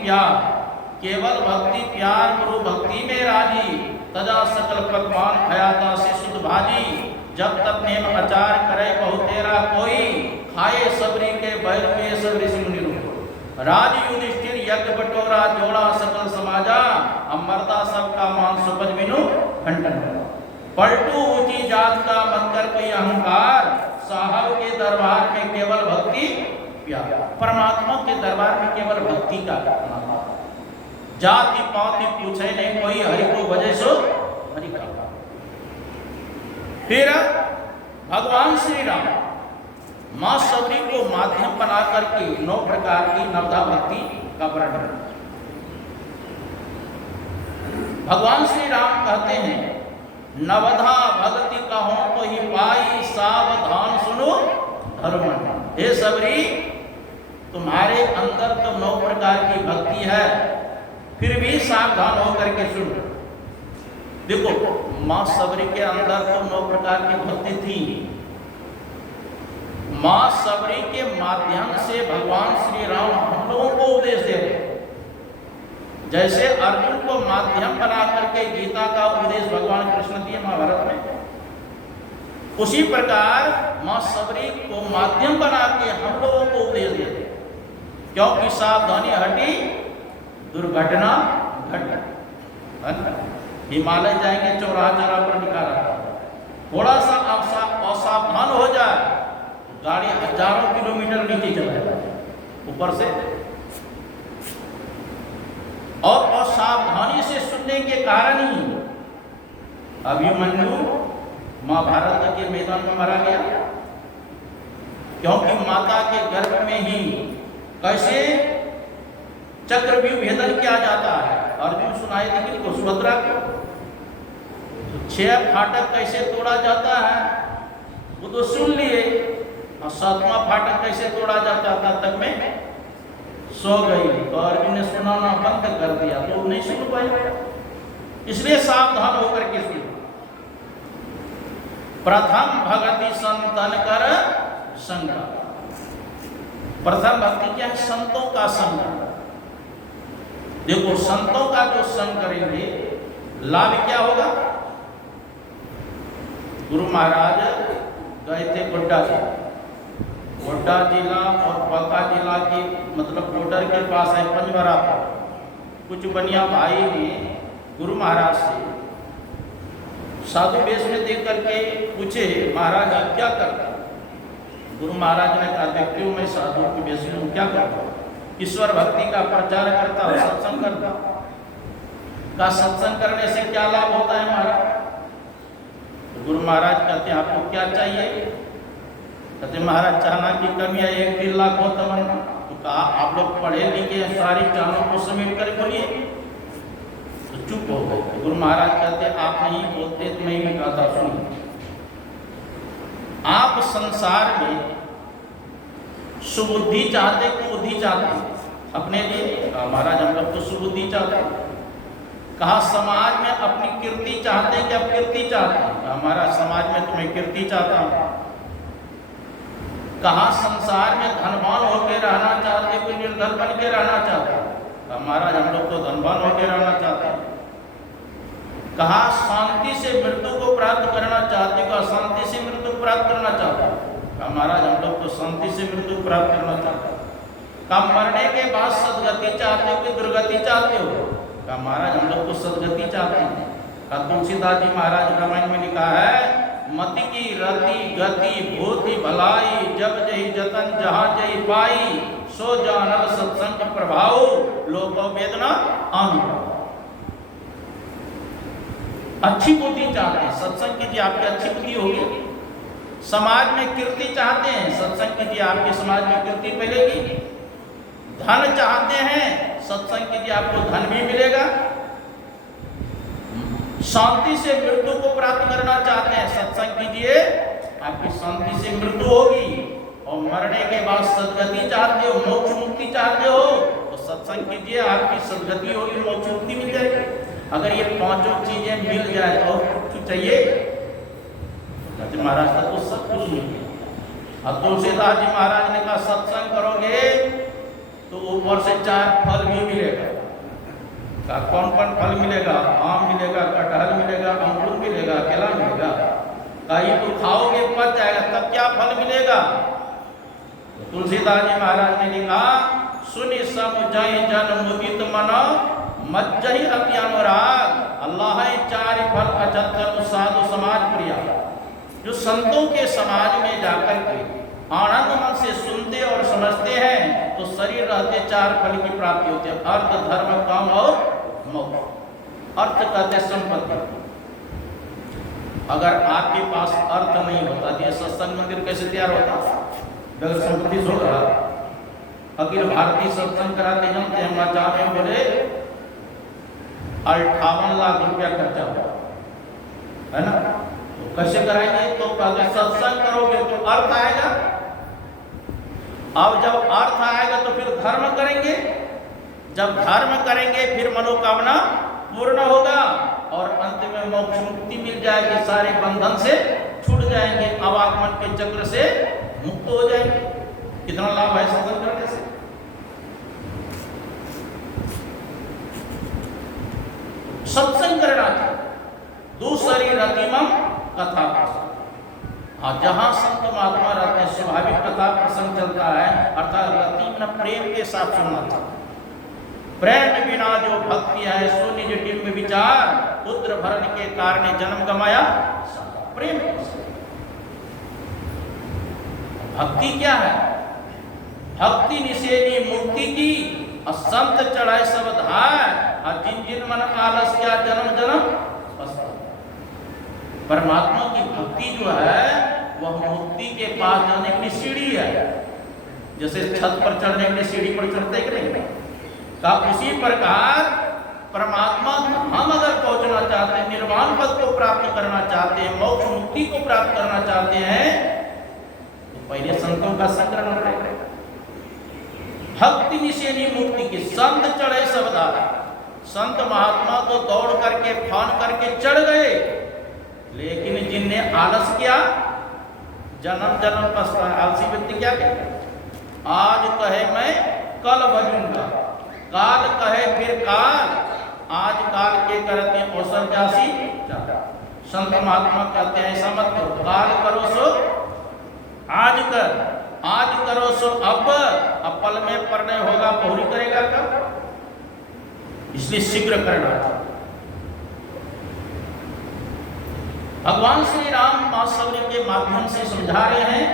प्यार गुरु भक्ति में राजी, तजा सकल पकवान खयाता से शुद्ध भाजी। जब तक नेम अचार करे बहु तेरा कोई, खाए सबरी के बैल में सब ऋषि मुनि रूप। राज युधिष्ठिर यज्ञ बटोरा जोड़ा सकल समाजा, अमरता सबका मान सुपद बिनु घंटन। पलटू ऊंची जात का मत कर कोई अहंकार, साहब के दरबार में केवल भक्ति प्यार। परमात्मा के दरबार में केवल भक्ति का जाति पाति पूछे नहीं कोई, हरि को भजे सो हरि का। फिर भगवान श्री राम मां सबरी को माध्यम बना करके 9 प्रकार की नवधा भक्ति का वर्णन। भगवान श्री राम कहते हैं नवधा भक्ति कहो तो ही पाई, सावधान सुनो धर्म। हे सबरी, तुम्हारे अंदर तो 9 प्रकार की भक्ति है, फिर भी सावधान होकर के सुनो। देखो मां सबरी के अंदर तो 9 प्रकार की भक्ति थी। मां सबरी के माध्यम से भगवान श्री राम हम लोगों को उपदेश दे रहे। जैसे अर्जुन को माध्यम बना करके गीता का उपदेश भगवान कृष्ण दिए महाभारत में, उसी प्रकार मां सबरी को माध्यम बना के हम लोगों को उपदेश देते। क्योंकि सावधानी हटी दुर्घटना घट। हिमालय जाएंगे, चौराहा चौराहा पर निकाला, थोड़ा सा असावधान हो जाए गाड़ी हजारों किलोमीटर नीचे चला जाए ऊपर से। और असावधानी से सुनने के कारण ही अभिमन्यु महाभारत के मैदान में मारा गया। क्योंकि माता के गर्भ में ही कैसे चक्रव्यूह भेदन किया जाता है, अर्जुन सुनाई दी किनको, सुभद्रा को। 6 फाटक कैसे तोड़ा जाता है वो तो सुन लिए, और 7वां फाटक कैसे तोड़ा जाता था तक में सो गई, तो अर्जुन ने सुनाना बंद कर दिया तो नहीं सुन पाए। इसलिए सावधान होकर के सुन। प्रथम भक्ति संतन कर संग। प्रथम भक्ति क्या है? संतों का संग। देखो संतों का जो संग करेंगे लाभ क्या होगा? गुरु महाराज गए थे गोड्डा जिला और बांका जिला के मतलब बॉर्डर के पास है पंजवरा पर। कुछ बनिया भाई ने गुरु महाराज से साधु वेश में देख करके पूछे, महाराज आप क्या करते? गुरु महाराज ने कहा, देखते हो मैं साधु के वेश में क्या करता हूँ? ईश्वर भक्ति का प्रचार करता हूँ, सत्संग करता हूँ। का सत्संग करने से क्या लाभ होता है महाराज? तो गुरु महाराज कहते हैं आपको क्या चाहिए? कहते महाराज चाहना की कमी है 1-3 लाख हो तमन्ना। तो कहा आप लोग पढ़े लिखे सारी चाहों को समेट कर बोलिए। तो चुप हो गए। गुरु महाराज कहते आप नहीं बोलते तो मैं भी कहता सुनिए। आप संसार में सुबुद्धि चाहते कुबुद्धि चाहते अपने लिए? महाराज हम लोग तो सुबुद्धि चाहते। कहा समाज में अपनी कीर्ति चाहते कि अपकीर्ति चाहते? हमारा समाज में तुम्हें कीर्ति चाहता हूं। कहा संसार में धनवान होकर रहना चाहते कोई निर्धन बन के रहना चाहता? महाराज हम लोग तो धनवान होकर रहना चाहते हैं। कहा शांति से मृत्यु को प्राप्त करना चाहते हो, अशांति से मृत्यु प्राप्त करना चाहते? महाराज हम लोग तो शांति से मृत्यु प्राप्त करना चाहते हैं। कहा मरने के बाद सदगति चाहते हो कि दुर्गति चाहते हो? कहा महाराज हम लोग तो सदगति चाहते हैं। कहा तुलसीदास जी महाराज रामायण में लिखा है, मति की रति गति भूति भलाई, जब जही जतन जहाँ जही पाई, सो जानल सत्संग प्रभाव, लोक वेदना अनुभव। अच्छी बुद्धि चाहते हैं, सत्संग कीजिए आपकी अच्छी बुद्धि होगी। समाज में कीर्ति चाहते हैं, सत्संग कीजिए आपके समाज में कीर्ति मिलेगी। धन चाहते हैं, सत्संग कीजिए आपको धन भी मिलेगा। शांति से मृत्यु को प्राप्त करना चाहते हैं, सत्संग कीजिए आपकी शांति से मृत्यु होगी। और मरने के बाद सदगति चाहते हो, मोक्ष मुक्ति चाहते हो, तो सत्संग कीजिए आपकी सदगति होगी, मोक्ष मुक्ति मिल जाएगी। अगर ये 5 चीजें मिल जाए तो कुछ चाहिए? कहते महाराज का तो सब कुछ मिल गया। अब तुलसीदास जी महाराज ने कहा सत्संग करोगे तो ऊपर से 4 फल भी मिलेगा। का कौन फल मिलेगा? आम मिलेगा, कटहल मिलेगा, अमरूद मिलेगा, केला मिलेगा। कहीं तो खाओगे पच जाएगा, तब क्या फल मिलेगा? तुलसीदास जी महाराज ने लिखा, सुनि सम जय जन मुदित मन, मज्जहि अति अनुराग अल्लाह चार फल अचत्तर साधु समाज प्रिया। जो संतों के समाज में जाकर के आनंद मन से सुनते और समझते हैं तो शरीर रहते चार फल की प्राप्ति होती है, अर्थ धर्म काम और मोक्ष। अर्थ कहते संपत्ति। अगर आपके पास अर्थ नहीं होता तो सत्संग मंदिर कैसे तैयार होता? अगर संपत्ति हो रहा अखिल भारतीय सत्संग कराते जानते हैं मचा में बोले 58 लाख रुपया खर्चा हुआ है ना। तो कैसे कराएंगे? तो पहले सत्संग करोगे तो अर्थ आएगा, अब जब अर्थ आएगा तो फिर धर्म करेंगे, जब धर्म करेंगे फिर मनोकामना पूर्ण होगा और अंत में मोक्ष मुक्ति मिल जाएगी, सारे बंधन से छूट जाएंगे, अवागमन के चक्र से मुक्त हो जाएंगे। कितना लाभ है सत्संग करने से? सत्संग करना चाहिए। दूसरी रतिमम कथा प्रसंग, जहाँ संत महात्मा रहते हैं स्वाभाविक कथा प्रसंग चलता है, अर्थात रतिम प्रेम के साथ सुनना चाहिए। प्रेम बिना जो भक्ति है सो निज डिम्ब विचार, पुत्र भरण के कारण जन्म गमाया प्रेम। भक्ति क्या है? भक्ति निषेधी मुक्ति की, असंत चढ़ाए सब धार, और जिन जिन मन आलस क्या जन्म जन्म पछतावा। परमात्मा की भक्ति जो है वह मुक्ति के पास जाने की सीढ़ी है। जैसे छत पर चढ़ने के लिए सीढ़ी पर चढ़ते कि नहीं, का उसी प्रकार परमात्मा हम अगर पहुंचना चाहते हैं, निर्वाण पद को प्राप्त करना चाहते हैं, मोक्ष मुक्ति को प्राप्त करना चाहते हैं, तो पहले संतों का संग करना पड़ेगा। भक्ति निषेधी मुक्ति की, संत चढ़े सब धार। संत महात्मा तो दौड़ करके फान करके चढ़ गए, लेकिन जिनने आलस किया जन्म जन्म पछताया। आलसी व्यक्ति क्या कहे? आज कहे मैं कल भजूंगा, काल कहे फिर काल, आज काल के करते अवसर जासी जा। संत महात्मा कहते हैं ऐसा मत करो, काल करो सो आज कर, आज करो सो अब पल में पर नहीं होगा, बहुरी करेगा कब? इसलिए शीघ्र करना। भगवान श्री राम माधुर्य के माध्यम से समझा रहे हैं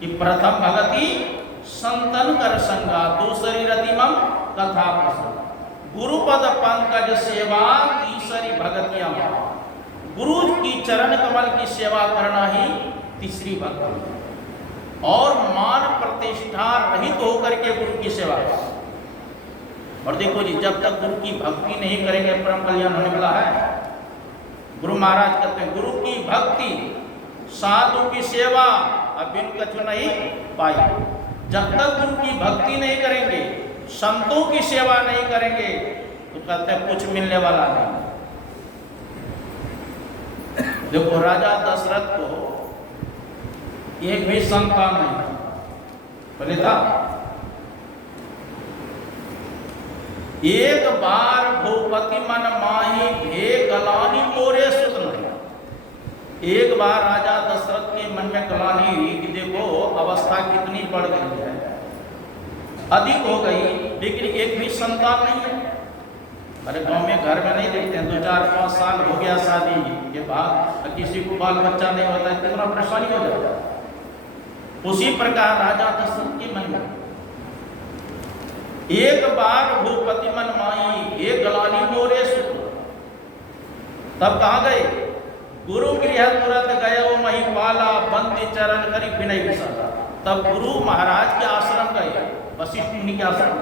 कि प्रथम भगति संतन कर संगा, दूसरी रतिमम कथा प्रसंग, गुरुपद पंकज सेवा, तीसरी भगतियां। गुरु की चरण कमल की सेवा करना ही तीसरी भक्ति, और मान प्रतिष्ठा रहित होकर के गुरु की सेवा। और देखो जी, जब तक गुरु की भक्ति नहीं करेंगे परम कल्याण होने वाला है। गुरु महाराज कहते हैं गुरु की भक्ति साधु की सेवा अब बिन कछु नहीं पाई। जब तक गुरु की भक्ति नहीं करेंगे, संतों की सेवा नहीं करेंगे, तो कहते हैं कुछ मिलने वाला नहीं। देखो राजा दशरथ को एक भी संतान नहीं था, बोले था एक बार भूपति मन माही भे गलानी मोरे सुत नहीं। एक बार राजा दशरथ के मन में गलानी हुई कि देखो अवस्था कितनी बढ़ गई है, अधिक हो गई, लेकिन एक भी संतान नहीं है। अरे गांव में घर में नहीं देखते हैं, 2-4-5 साल हो गया शादी के बाद किसी को बाल बच्चा नहीं होता है, कितना परेशानी हो जाता है। उसी प्रकार राजा दशरथ के मन में एक बार भूपति मन माई एक गलानी मोरे सुत। तब कहाँ गए? गुरु गृह तुरंत गए महिपाला, बंदी चरण करी विनय विशाला। तब गुरु महाराज के आश्रम गए, वशिष्ठ मुनि के आश्रम।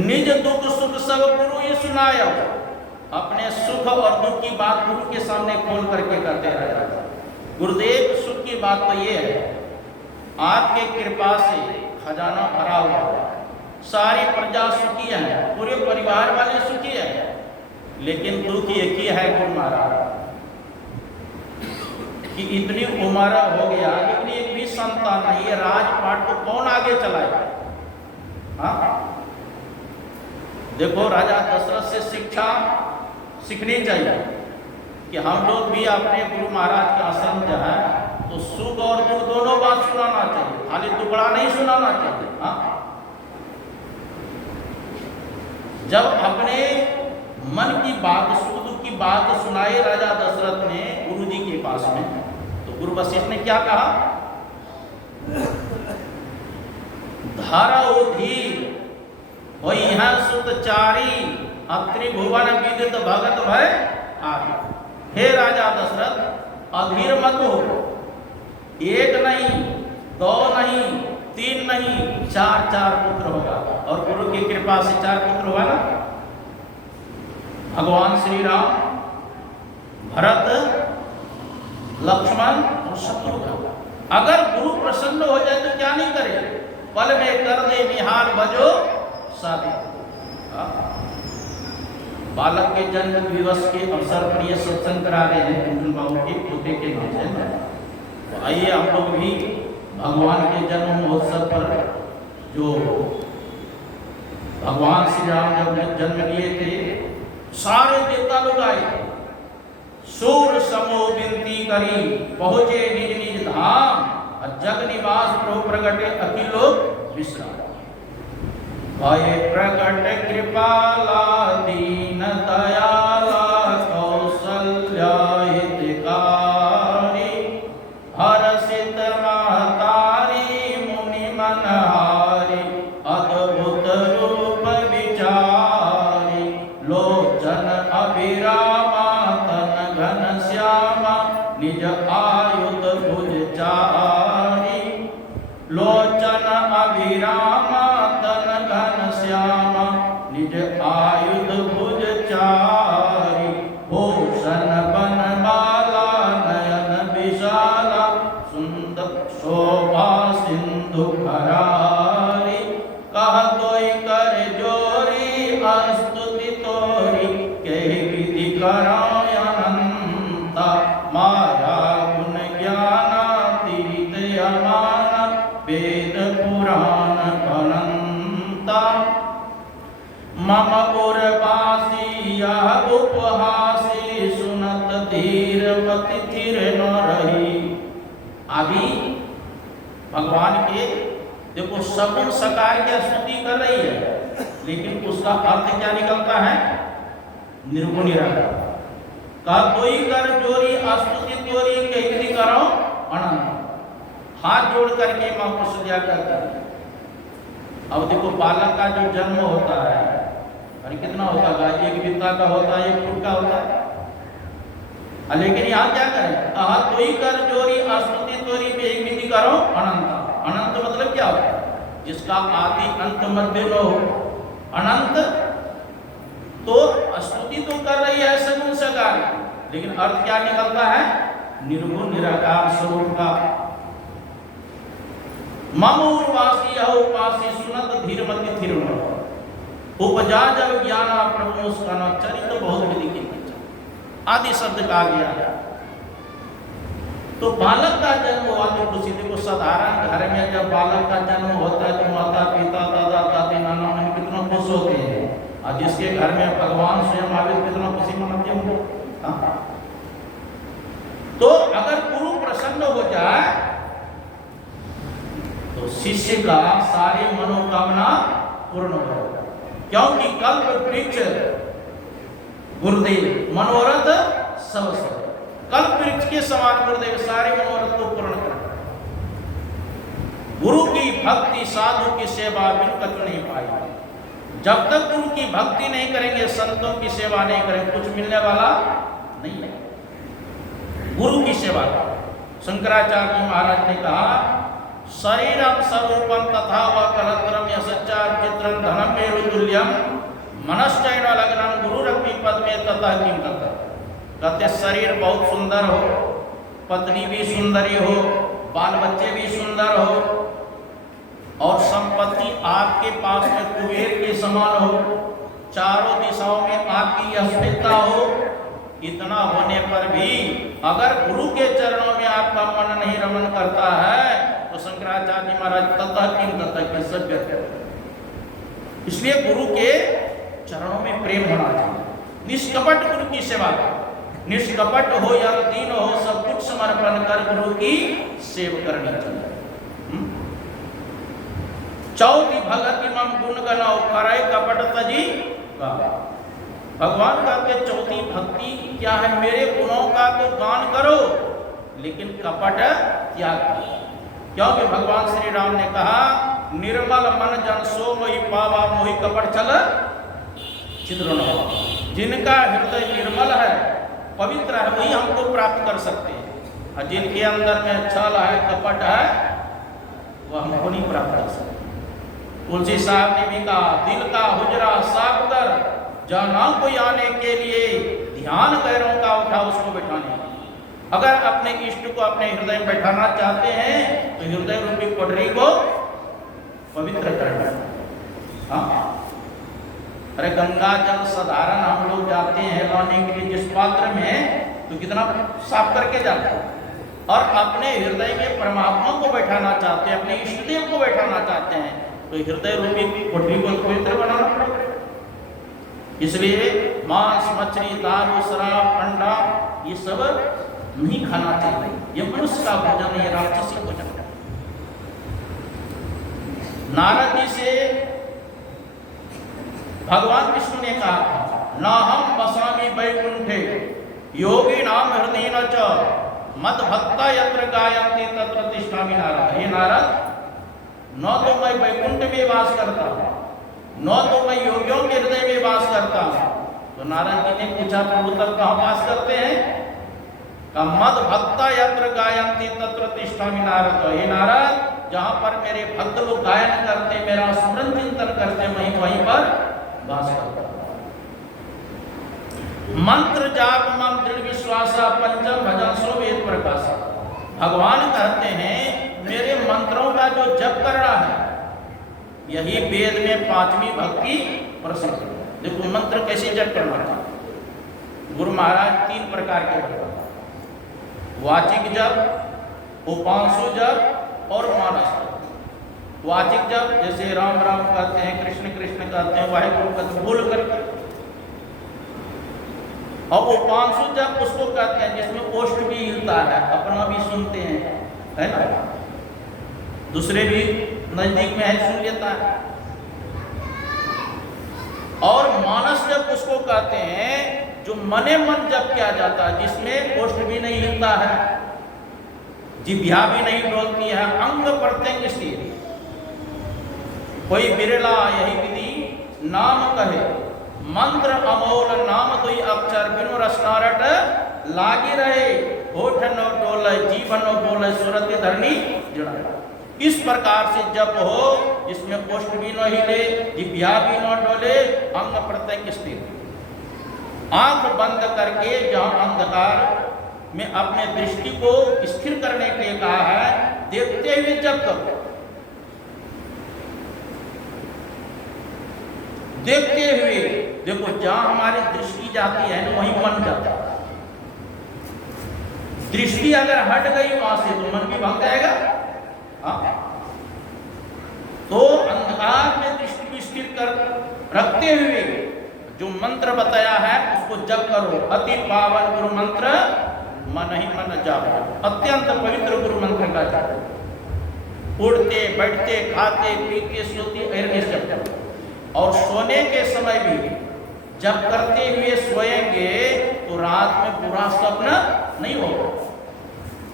निज दुख सुख सब गुरु ही सुनाया, अपने सुख और दुख की बात गुरु के सामने खोल करके कहते रहे। गुरुदेव सुख की बात तो ये है, आपके कृपा से खजाना भरा हुआ है, सारी प्रजा सुखी है, पूरे परिवार वाले सुखी है, लेकिन दुख एक ही है गुरु महाराज कि इतनी उम्र हो गया, लेकिन एक भी संतान नहीं है, राजपाट को कौन आगे चलाएगा? हाँ, देखो राजा दशरथ से शिक्षा सीखनी चाहिए कि हम लोग भी अपने गुरु महाराज का आश्रम जाए तो सुख और दुख दोनों बात सुनाना चाहिए, खाली टुकड़ा नहीं सुनाना चाहिए। हाँ, जब अपने मन की बात, सुख दुख की बात सुनाई राजा दशरथ ने गुरु जी के पास में, तो गुरु वशिष्ठ ने क्या कहा? धारौ धीर वह सुतचारी अत्रिभुवन विदित भगत भय आदि। हे राजा दशरथ, अधीर मत हो। एक नहीं, दो नहीं, तीन नहीं, चार चार पुत्र होगा। और गुरु की कृपा से चार पुत्र हुआ ना, भगवान श्री राम, भरत, लक्ष्मण और शत्रुघ्न। अगर गुरु प्रसन्न हो जाए तो क्या नहीं करे, पल में कर दे निहाल बजो साबित। बालक के जन्म दिवस के अवसर पर ये सत्संग करा रहे हैं कुंजन बाबू के पोते के भजन। तो आइए हम लोग भी भगवान के जन्म महोत्सव पर, जो भगवान श्री राम जब जन्म लिए थे, सारे देवता लोग आए, सूर समो विनती करी, पहुंचे निज निज धाम, जग निवास प्रभु प्रगटे अखिलो विश्राम। भय प्रकट कृपाला दीन दयाला कौसल्या हितकारी, हर्षित महतारी मुनि मनहारी, अद्भुत रूप विचारी, लोचन अभिरामा तन घन श्यामा, निज आयुध भुज चारी। लोचन अभिरामा तन घन श्यामा, निज आयुध भुज चारी। भूषण बनमाला नयन विशाला, सुंदर शोभा सिंधु करारी। कह तोई कर जोरी स्तुति तोरी, के विधि कराय अनंता। माया गुण ज्ञानातीत अमाना, वेद पुराण अनंता। मम उर्वासी यह उपहासी, सुनत धीर मति थिर न रही। अभी भगवान के देखो सगुण सकार की स्तुति कर रही है, लेकिन उसका अर्थ क्या निकलता है? निर्गुण निराकार। का कोई कर जोरी स्तुति तोरी, कहती करो अनंत। हाथ जोड़ करके मां को सजा करता है। अब देखो बालक का जो जन्म होता है, और कितना होता है? एक बित्ता का होता है, एक फुट का होता है। लेकिन यहाँ क्या करें? हाथ कोई कर जोरी स्तुति तोरी, पे एक विधि करो अनंत। अनंत मतलब क्या होता है? जिसका आदि अंत मध्य न हो। अनंत तो स्तुति तो कर रही है सगुण सकार, लेकिन अर्थ क्या निकलता है? निर्गुण निराकार स्वरूप का। मम उर्वासी यह उपासी, सुनत धीर मति थिर न रही। उपजा जब ज्ञाना प्रभु उसका न, चरित बहुत विधि के आदि शब्द कहा गया। तो बालक का जन्म हुआ तो खुशी। देखो साधारण घर में जब बालक का जन्म होता है तो माता पिता दादा दादी नाना नानी कितना खुश होते हैं, और जिसके घर में भगवान स्वयं आवे कितना खुशी मनाते होंगे। तो अगर गुरु प्रसन्न हो जाए तो शिष्य का सारी मनोकामना पूर्ण हो, क्योंकि कल्प वृक्ष गुरुदेव मनोरथ सब सब। कल्प वृक्ष के समान गुरुदेव सारे मनोरथ को पूर्ण कर। गुरु की भक्ति साधु की सेवा बिन कछु नहीं पाई। जब तक गुरु की भक्ति नहीं करेंगे, संतों की सेवा नहीं करेंगे, कुछ मिलने वाला नहीं है। गुरु की सेवा का शंकराचार्य जी महाराज ने कहा, शरीरम स्वरूपम तथा व कलत्रम यशच्चार चित्रम धनम मेरु तुल्यम, मनश्चैन लग्नम गुरु रग्नि पद में तथा किम तथा। कहते शरीर बहुत सुंदर हो, पत्नी भी सुंदरी हो, बाल बच्चे भी सुंदर हो, और संपत्ति आपके पास में कुबेर के समान हो, चारों दिशाओं में आपकी अस्मिता हो। इतना होने पर भी अगर गुरु के चरणों में आपका मन नहीं रमन करता है तो शंकराचार्य जी महाराज तथा किम तथा की सभ्य। इसलिए गुरु के चरणों में प्रेम होना चाहिए। निष्कपट गुरु की सेवा, निष्कपट हो या दीन हो, सब कुछ समर्पण कर गुरु की सेवा करनी चाहिए। चौथी भगति मम गुण गनौ, करे कपट तजी भगवान कहते चौथी भक्ति क्या है, मेरे गुणों का तो गान करो लेकिन कपट त्याग करो। क्योंकि भगवान श्री राम ने कहा निर्मल मन जन सो मोहि पावा मोहि कपट चल छिद्र न हो। जिनका हृदय निर्मल है, पवित्र है, वही हमको प्राप्त कर सकते हैं, और जिनके अंदर में छल है, कपट है, वह हमको नहीं प्राप्त कर सकते। तुलसी साहब ने भी कहा दिल का हुजरा साफ कर, जाना कोई आने के लिए ध्यान गैरों का उठा उसको बैठाने। अगर अपने इष्ट को अपने हृदय में बैठाना चाहते हैं तो हृदय रूपी कोठरी को पवित्र करना। हाँ, अरे गंगा जल साधारण हम लोग जाते हैं लाने के लिए जिस पात्र में, तो कितना साफ करके जाते हैं। और अपने हृदय में परमात्मा को बैठाना चाहते हैं, अपने इष्ट देव को बैठाना चाहते हैं, तो हृदय रूपी कोठरी को पवित्र बनाना पड़ेगा। इसलिए मांस, मछली, दारू, शराब, अंडा ये सब नहीं खाना चाहिए। ये मनुष्य का भोजन है, राक्षसी भोजन है। नारद जी से भगवान विष्णु ने कहा न हम बसामी वैकुंठे योगी नाम हृदय न च मद भक्ता यत्र गायन्ति तत्र तिष्ठामि नारद। हे नारद, न तो मैं वैकुंठ में वास करता हूँ, न तो मैं योगियों के हृदय में वास करता हूँ। तो नारद जी ने पूछा प्रभु तब कहाँ वास करते हैं? मद भक्ता यत्र गायन्ति तत्र तिष्ठामि नारद। हे नारद, जहाँ पर मेरे भक्त लोग गायन करते, मेरा स्मरण चिंतन करते, मैं वहीं पर वास करता हूँ। मंत्र जाप मम दृढ़ विश्वासा पंचम भजन सो वेद प्रकाश। भगवान कहते हैं मेरे मंत्रों का जो जप करना है यही वेद में पांचवी भक्ति प्रसिद्ध है। देखो मंत्र कैसे जप करना था। गुरु महाराज 3 प्रकार के बताते, वाचिक जप, उपांशु जप और मानस जप। वाचिक जप जैसे राम राम कहते हैं, कृष्ण कृष्ण कहते हैं, वाहिगुरु कहते बोल करके। और उपांशु जप उसको कहते हैं जिसमें ओष्ठ भी हिलता है, अपना भी सुनते हैं, है ना, दूसरे भी नजदीक में है सुन लेता है। और मानस जप उसको कहते हैं जो मने मन जप किया जाता है, जिसमें ओष्ठ भी नहीं हिलता है, जिह्वा भी नहीं डोलती है, अंग प्रत्यंग स्थिर। कोई बिरला यही विधि नाम कहे, मंत्र अमोल नाम दुई अक्षर बिनु रसनारट लागी रहे, होठ न डोले जीवन बोले सुरति धरनी जड़ा। इस प्रकार से जप हो जिसमें ओष्ठ भी न हिले, जिह्वा भी न डोले, अंग प्रत्यंग स्थिर। आंख बंद करके जहां अंधकार में अपने दृष्टि को स्थिर करने के लिए कहा है, देखते हुए जप करो। देखते हुए देखो, जहां हमारी दृष्टि जाती है ना वहीं मन जाता है। दृष्टि अगर हट गई वहां से तो मन भी भाग जाएगा। हाँ, तो अंधकार में दृष्टि को स्थिर कर रखते हुए जो मंत्र बताया है उसको जप करो। अति पावन गुरु मंत्र मन ही मन जाप। अत्यंत पवित्र गुरु मंत्र का जाप। उठते बैठते खाते पीते सोते ऐसे जप करो। और सोने के समय भी जब करते हुए सोएंगे तो रात में बुरा स्वप्न नहीं होगा।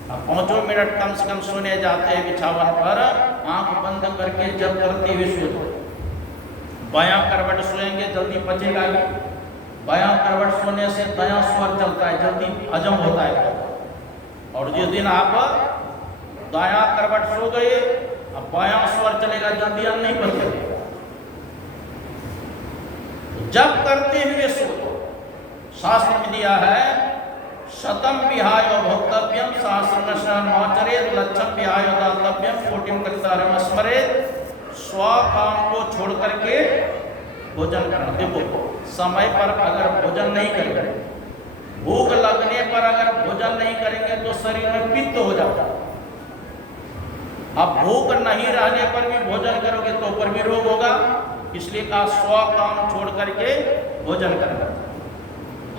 अब 5 मिनट कम से कम सोने जाते हैं बिछावन पर, आंख बंद करके जब करते हुए सोते। बायां करवट सोएंगे जल्दी पचेगा। बायां करवट सोने से दायां स्वर चलता है, जल्दी हजम होता है। और जिस दिन आप दायां करवट सो गए, अब बायां स्वर चलेगा, जल्दी अन्न नहीं पचेगा। जब करते हुए सो, शास्त्र में दिया है शतम विहाय भोक्तव्यम सहस्रनश्चरेत लक्षम विहाय दातव्यम कोटिम कर्तारम स्मरेत। स्व काम को छोड़ करके भोजन करना। देखो समय पर अगर भोजन नहीं करेंगे, भूख लगने पर अगर भोजन नहीं करेंगे तो शरीर में पित्त हो जाता है। अब भूख नहीं रहने पर भी भोजन करोगे तो ऊपर भी रोग होगा। इसलिए कहा 100 काम छोड़ करके भोजन करना।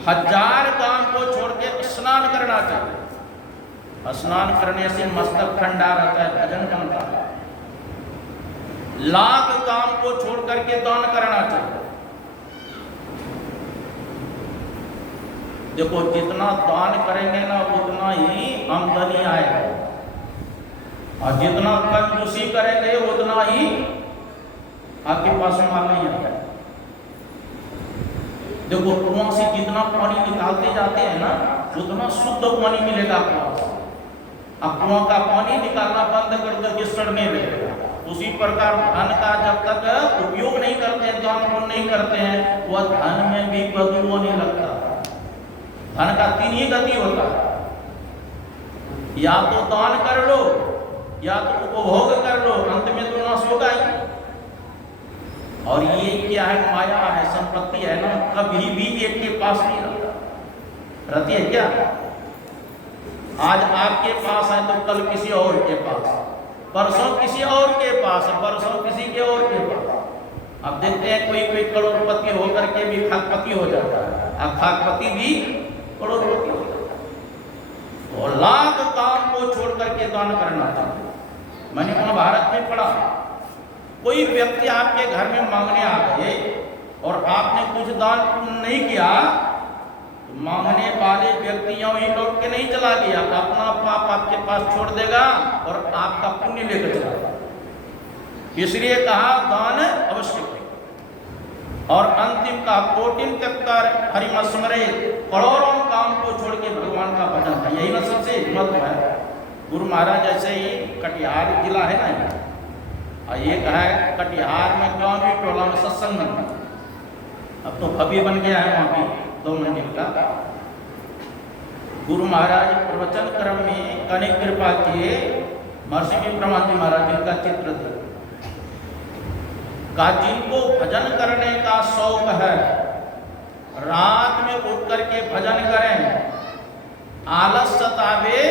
1000 काम को छोड़ के स्नान करना चाहिए। स्नान करने से मस्तक ठंडा रहता है, भजन बनता है। 1,00,000 काम को छोड़ करके दान करना चाहिए। देखो जितना दान करेंगे ना उतना ही आमदनी आएगा, और जितना कंजूसी करेंगे उतना ही आपके पास माल नहीं आता। देखो कुआं से जितना पानी निकालते जाते हैं ना उतना शुद्ध पानी मिलेगा आपको। अब कुआं का पानी निकालना बंद कर दो सड़ने लगेगा। उसी प्रकार धन का जब तक उपयोग नहीं करते हैं, दान पुण्य नहीं करते हैं, वह धन में भी बदबू नहीं लगता। धन का तीन ही गति होता है, या तो दान कर लो, या तो उपभोग कर लो, अंत में तो नाश होगा ही। और ये क्या है, माया है, संपत्ति है ना, कभी भी एक के पास नहीं रहती है क्या? आज आपके पास है तो कल किसी और के पास, परसों किसी और के पास, परसों किसी के और के पास। अब देखते हैं कोई करोड़पति होकर के भी खाकपति हो जाता है, अब खाकपति भी करोड़पति हो जाता है। और लाख काम को छोड़ करके दान करना चाहिए। मैंने महाभारत में पढ़ा, कोई व्यक्ति आपके घर में मांगने आ गए और आपने कुछ दान पुण्य नहीं किया, तो मांगने वाले व्यक्ति यूं ही लौट के नहीं चला गया, अपना पाप आपके पास छोड़ देगा और आपका पुण्य लेकर चला जाएगा। इसलिए कहा दान अवश्य करें। और अंतिम का कोटिन तक्कर हरिमस्मरे, करोड़ों काम को छोड़ के भगवान का भजन है, यही ना सबसे महत्व है। गुरु महाराज जैसे ही कटिहार जिला है ना, और ये कहा है कटिहार में गांव भी टोला में सत्संग बनता, अब तो भव्य बन गया है वहां भी 2 मंजिल का। गुरु महाराज प्रवचन क्रम में कनिक कृपा किए, महर्षि विक्रमादित्य महाराज जिनका चित्र थे, का जिनको भजन करने का शौक है रात में उठ करके भजन करें, आलस सतावे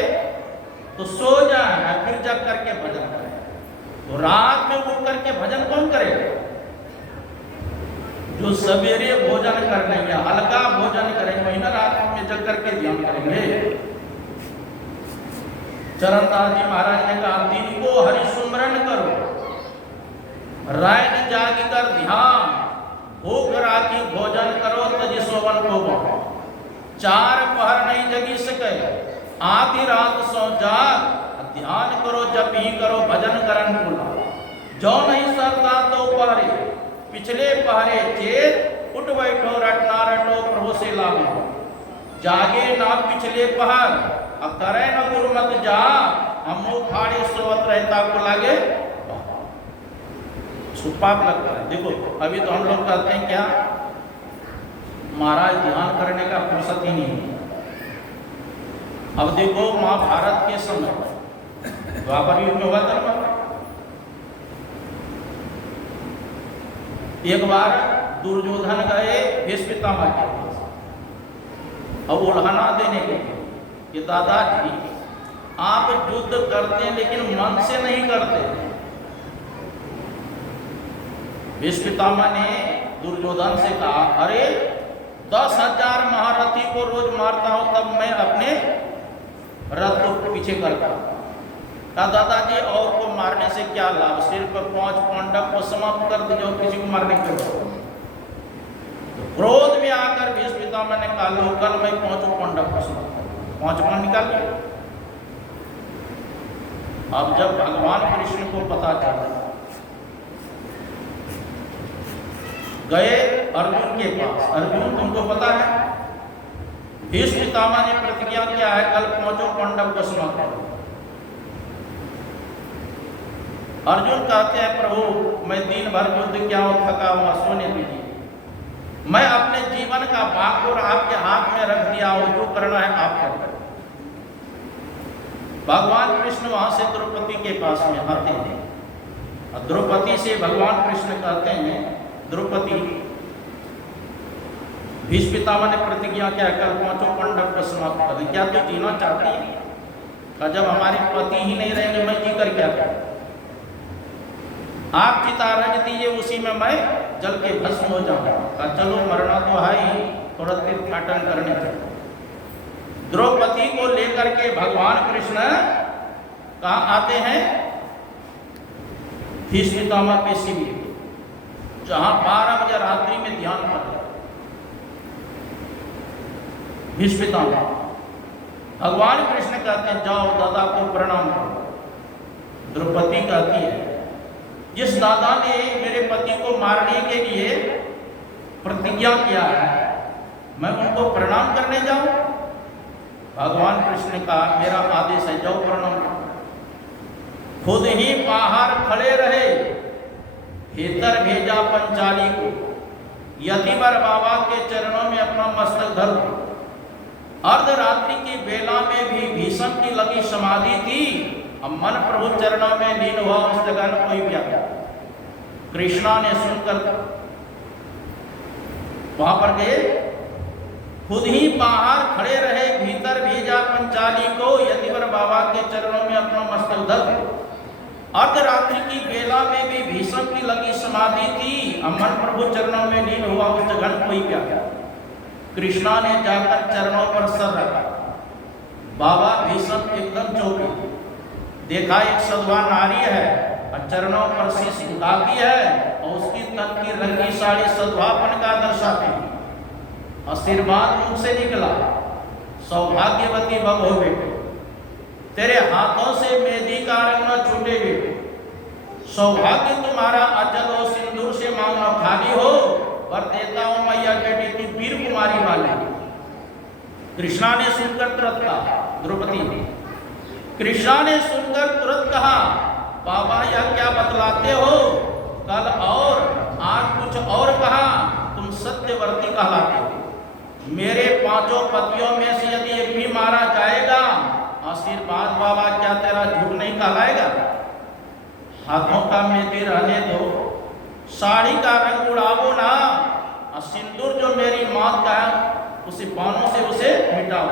तो सो जाए, फिर जग करके भजन करें। तो रात में उठ करके भजन कौन करे? जो सवेरे भोजन कर लेंगे, हल्का भोजन करेंगे, वही ना रात में जग करके ध्यान करेंगे। चरणदास जी महाराज ने कहा दिन को हरि सुमरन करो, रात जाग कर ध्यान, भूख राखी भोजन करो, तज सोवन को बहु। 4 पहर नहीं जगी सके, आधी रात सो जाग, ध्यान करो जप ही करो, भजन करन पुला। जो नहीं सरता तो पहरे, पिछले पहरे चेत, उठ बैठो रटना रटो प्रभु से लाभो। जागे ना पिछले पहर, अब करे न गुरुमत जा, हम मुँह फाड़े सोवत रहता को लागे सुपाप लगता है। देखो अभी तो हम लोग कहते हैं क्या, महाराज ध्यान करने का फुर्सत ही नहीं है। अब देखो महाभारत के समय द्वापर युग में हुआ था, एक बार दुर्योधन गए भीष्म पितामह के पास, अब उल्हाना देने के लिए कि दादाजी आप युद्ध करते हैं लेकिन मन से नहीं करते। भीष्म पितामह ने दुर्योधन से कहा, अरे 10,000 महारथी को रोज मारता हूं तब मैं अपने रथ को पीछे करता हूं। कहा दादाजी और को मारने से क्या लाभ, सिर पर 5 पांडव को समाप्त कर दीजिए और किसी को मारने के बाद। क्रोध में आकर भीष्म पितामह ने कहा लो कल मैं 5 पांडव को समाप्त कर, 5 पांडव निकाल लिया। अब जब भगवान कृष्ण को पता चला, गए अर्जुन के पास, अर्जुन तुमको पता है भीष्म पितामह ने प्रतिज्ञा किया है कल 5 पांडव को समाप्त करो। अर्जुन कहते हैं प्रभु मैं दिन भर युद्ध किया हूं, थका हुआ, सोने दीजिए, मैं अपने जीवन का बागडोर आपके हाथ में रख दिया हूं, जो करना है आप करें। भगवान कृष्ण वहां से द्रौपदी के पास में आते हैं, और द्रौपदी से भगवान कृष्ण कहते हैं द्रौपदी भीष्म पितामह ने प्रतिज्ञा किया कल 5 पांडव को समाप्त कर दें, क्या तू जीना चाहती है? का जब हमारे पति ही नहीं रहेंगे मैं जी कर क्या करूं? आप चिता रज दीजिए, उसी में मैं जल के भस्म हो जाऊंगा। का चलो मरना तो है ही, थोड़ा तीर्थाटन करने चलो। द्रौपदी को लेकर के भगवान कृष्ण कहाँ आते हैं? भीष्म पितामह के शिविर, जहां 12 बजे रात्रि में ध्यान कर। भीष्म पितामह। भगवान कृष्ण कहते हैं जाओ दादा को प्रणाम करो। द्रौपदी कहती है जिस दादा ने मेरे पति को मारने के लिए प्रतिज्ञा किया है मैं उनको प्रणाम करने जाऊं? भगवान कृष्ण का मेरा आदेश है जाओ प्रणाम करो। खुद ही बाहर खड़े रहे, भीतर भेजा पंचाली को, यतिवर बाबा के चरणों में अपना मस्तक धर दो। अर्धरात्रि की बेला में भी भीष्म की लगी समाधि थी, अब मन प्रभु चरणों में लीन हुआ, उस जगह न कोई भी आ गया। कृष्णा ने सुनकर वहां पर गए, खुद ही बाहर खड़े रहे, भीतर भेजा पंचाली को, यतिवर बाबा के चरणों में अपना मस्तक धर दो। अर्धरात्रि की बेला में भी भीष्म की लगी समाधि थी, अमन प्रभु चरणों में लीन हुआ, उस जगह कोई क्या गया। कृष्णा ने जाकर चरणों पर सर रखा। बाबा भीष्म एकदम चौंके, देखा एक सधवा नारी है और चरणों पर शीश झुकाती है और उसकी तन की रंगी साड़ी सधवापन का दर्शाती है। आशीर्वाद मुख से निकला, सौभाग्यवती भव हो बेटे, तेरे हाथों से मेहंदी का रंग न छूटे बेटे, सौभाग्य तुम्हारा अचल हो, सिंदूर से मांगना खाली हो, पर देता हूं मैया बेटी की वीर कुमारी वाले। कृष्णा ने सुनकर तुरंत कहा, द्रौपदी ने कृष्णा ने सुनकर तुरंत कहा बाबा यह क्या बतलाते हो, कल और आज कुछ और कहा, तुम सत्यवर्ती कहलाते हो। मेरे पांचों पतियों में से यदि एक भी मारा जाएगा, आशीर्वाद बाबा क्या तेरा झूठ नहीं कहलाएगा? हाथों का मेहंदी रहने दो, साड़ी का रंग उड़ावो ना, और सिंदूर जो मेरी मात का है उसे बाणों से उसे मिटाओ।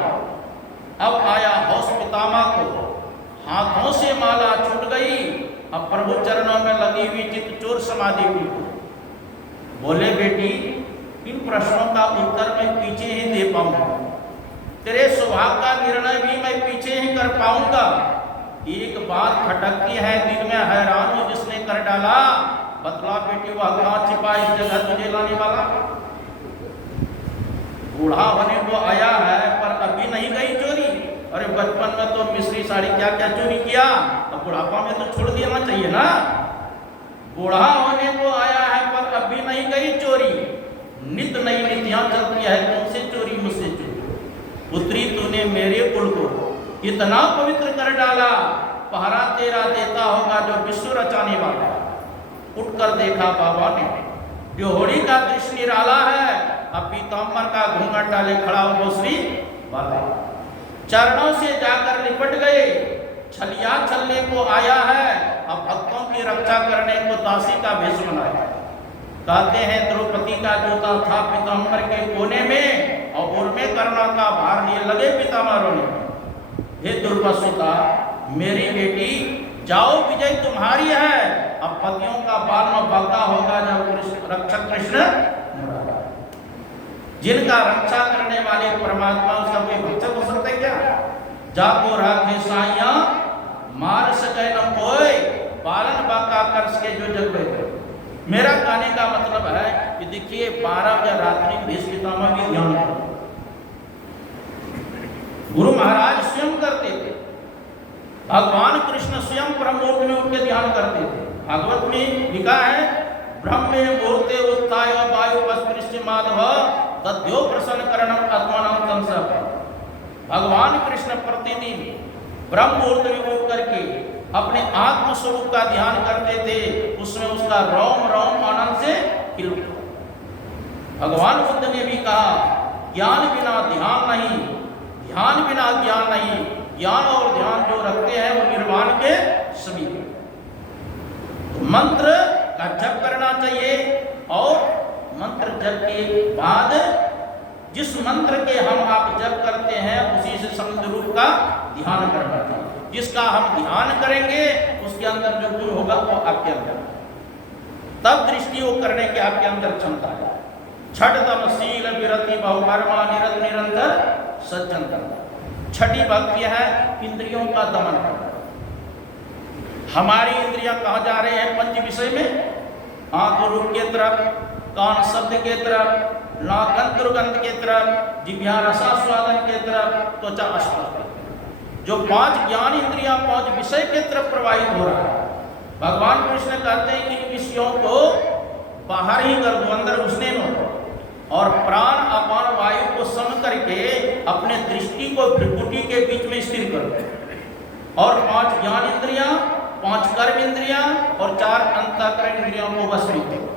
अब आया हौस पितामह को, हाथों से माला छूट गई, अब प्रभु चरणों में लगी हुई चित्त चोर समाधि हुई। बोले बेटी इन प्रश्नों का उत्तर मैं पीछे ही दे पाऊंगा, तेरे स्वभाव का निर्णय भी मैं पीछे ही कर पाऊंगा। एक बात खटकती है दिल में, हैरान हूं जिसने कर डाला, बतला बेटी वह कहां छिपा इस जगह तुझे लाने वाला? बूढ़ा होने को आया है पर अभी नहीं गई चोरी। अरे बचपन में तो मिस्री साड़ी क्या क्या चोरी किया, तो बुढ़ापा में तो छोड़ देना चाहिए ना। बूढ़ा होने को आया है पर अभी नहीं गई चोरी, नित नई नीतियां चलती है, तुमसे चोरी मुझसे चोरी। पुत्री तूने मेरे कुल को इतना पवित्र कर डाला, पहरा तेरा देता होगा जो विश्व रचाने वाला। उठकर देखा बाबा ने, ड्योहड़ी का दृश्य निराला है, अब पीताम्बर का घूंघट डाले खड़ा हो श्री वाला। चरणों से जाकर लिपट गए, छलिया छलने को आया है, अब भक्तों की रक्षा करने को दासी का भेष बनाया। कहते हैं द्रौपदी का जूता था पीताम्बर के कोने में और उर्मे करना का भार लिए लगे पितामह रोने में। हे दुर्वासुता मेरी बेटी, जाओ विजय तुम्हारी है, अब पतियों का बाल में बलता होगा जब रक्षक कृष्ण जिनका रक्षा करने वाले परमात्मा, उसका कोई भक्षक हो सकता है क्या? जाको राखे साइया मार सके न कोई, पालन बाका कर सके जो जग बैठे। मेरा कहने का मतलब है कि देखिए 12 बजे रात्रि भीष्म पितामह की ध्यान करो, गुरु महाराज स्वयं करते थे, भगवान कृष्ण स्वयं ब्रह्ममुहूर्त में उठ के ध्यान करते थे। भागवत में लिखा है ब्रह्मे मुहूर्ते उत्थाय वायु वस्पृश्य माधव तद्यो प्रसन्न करणम आत्मानं तम सब। भगवान कृष्ण प्रतिदिन ब्रह्म मुहूर्त में उठ करके अपने आत्म स्वरूप का ध्यान करते थे, उसमें उसका रोम रोम आनंद से खिल उठा। भगवान बुद्ध ने भी कहा ज्ञान बिना ध्यान नहीं, ध्यान बिना ज्ञान नहीं, ज्ञान और ध्यान जो रखते हैं वो निर्वाण के समीप। तो मंत्र का जप करना चाहिए और मंत्र जप के बाद जिस मंत्र के हम आप जप करते हैं उसी से समुद्र रूप का ध्यान करना चाहिए। जिसका हम ध्यान करेंगे उसके अंदर जो गुण होगा वो आपके अंदर, तब दृष्टि वो करने की आपके अंदर क्षमता है। छठ तम शील विरति बहुकर्मा निरत निरंतर सज्जन करना। छठी भक्ति है इंद्रियों का दमन करना। हमारी इंद्रियां कहाँ जा रहे हैं पंच विषय में? आंख रूप के तरफ, कान शब्द के तरफ, ना गंध दुर्गंध के तरफ, जिह्वा रसास्वादन के तरफ, त्वचा स्पर्श। जो 5 ज्ञान इंद्रियां 5 विषय के तरफ प्रवाहित हो रहा है, भगवान कृष्ण कहते हैं कि इन विषयों को बाहर ही कर दो, अंदर घुसने दो, और प्राण अपान वायु को सम करके अपने दृष्टि को भ्रुकुटी के बीच में स्थिर करो, और 5 ज्ञान इंद्रियां, 5 कर्म इंद्रियां और 4 अंतःकरण इंद्रियों को वशीभूत करो।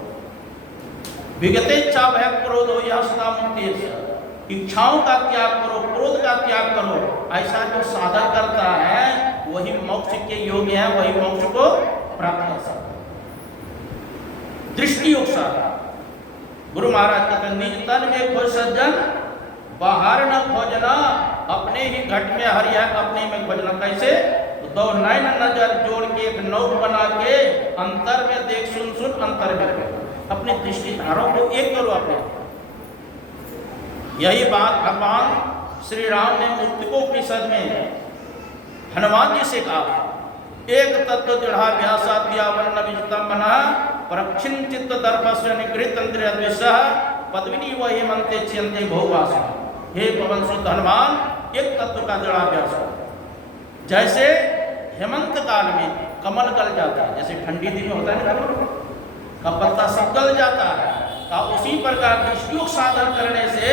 विगतेच्छा भय क्रोध हो या सदा मुक्ति, इच्छाओं का त्याग करो, क्रोध का त्याग करो। ऐसा जो साधन करता है वही मोक्ष के योग्य है, वही मोक्ष को प्राप्त कर सकता है। दृष्टि योग साधन, गुरु महाराज कहते हैं निज तन में खोज सज्जन, बाहर न खोजना, अपने ही घट में हरिया अपने में खोजना। कैसे? 2 नैन नजर जोड़ के एक नौक बना के अंतर में देख, सुन सुन अंतर में देख, अपनी दृष्टि धारों को एक करो अपने। यही बात भगवान श्री राम ने मुक्तिकोपनिषद में हनुमान जी से कहा, एक तत्व दृढ़ाभ्यासा दियावर्ण विजितम मना प्रक्षिण चित्त दर्पस्य निगृहित इंद्रिय द्वेषः पद्मिनी व हेमंते चियन्ते बहुवास। हे पवन सुत हनुमान, एक तत्व का दृढ़ाभ्यास हो। जैसे हेमंत काल में कमल गल जाता है, जैसे ठंडी दिन में होता है ना कमल का पत्ता सब गल जाता है, तो उसी प्रकार दृष्टियोग साधन करने से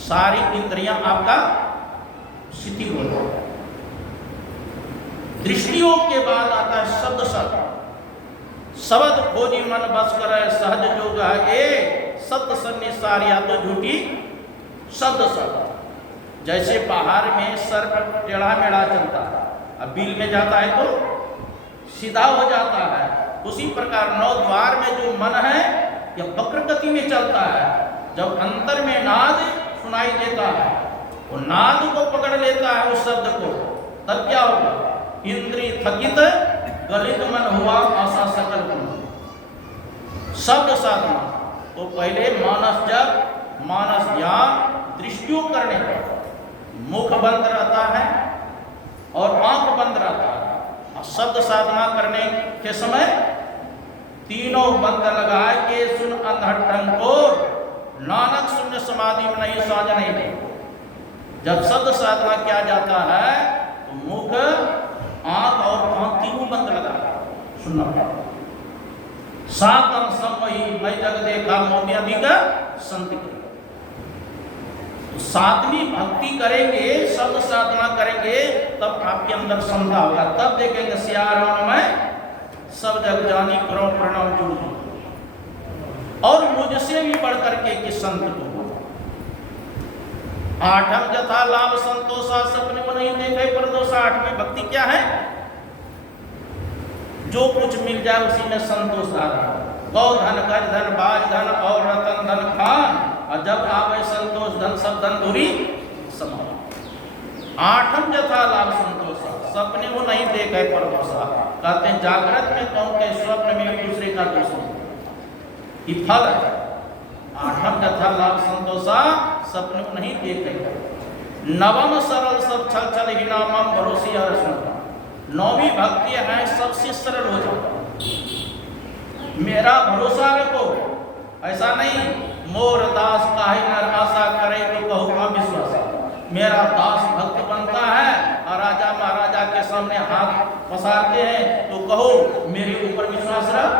सारी इंद्रियां आपका शिथिल हो जाता है। दृष्टियोग के बाद आता है शब्द सत, शब्द खोजी मन बस करे सहज जोग है ए सत्य सन्निसारिया तो झूठी शब्द सत। जैसे बाहर में सर्प टेढ़ा मेढ़ा चलता है, अब बिल में जाता है तो सीधा हो जाता है, उसी प्रकार 9 द्वार में जो मन है यह वक्र गति में चलता है। जब अंतर में नाद सुनाई देता है, वो नाद को पकड़ लेता है उस शब्द को, तब क्या होगा? इंद्रिय थकित गलित मन हुआ आशा सकल गुण। शब्द साधना तो पहले मानस ध्यान दृष्टियोग करने पर मुख बंद रहता है और आंख बंद रहता है, और शब्द साधना करने के समय तीनों बंद लगाए के सुन अंधड़ टंकोर, नानक शून्य समाधि में नहीं साझ नहीं दे। जब शब्द साधना किया जाता है तो मुख, आंख और कान तीनों बंद लगा सुनना पड़ता। सातम सम्मोही मैं जग देखा मोमी अधिक संति। तो सातवीं भक्ति करेंगे, शब्द साधना करेंगे, तब आपके अंदर समता होगा, तब देखेंगे सियाराम में सब जग जानी करो प्रणव जुड़, और मुझसे भी बढ़कर के कि संत को। आठम जथा लाभ संतोषा सपने में नहीं देखे परदोषा। 8वीं भक्ति क्या है? जो कुछ मिल जाए उसी में संतोष आ रहा है। गौ धन, कर धन, बाज धन और रतन धन खान, और जब आवे संतोष धन सब धन धुरी समान। 8म जथा लाभ संतोषा, सपने वो नहीं देखे परदोषा। कहते हैं जागृत में कौन के स्वप्न में एक दूसरे का दोष नहीं, ये फल है। 8म जथा लाभ संतोषा, सपने को नहीं देखे। 9म सरल सब छल छल ही नामम भरोसी और स्मरण। 9वीं भक्ति है सबसे सरल हो जाओ, मेरा भरोसा रखो। ऐसा नहीं मोर दास काहे नर आशा करे तो कहूँ का विश्वास। मेरा दास भक्त बनता है और राजा महाराजा के सामने हाथ पसारते हैं तो कहो मेरे ऊपर विश्वास रख।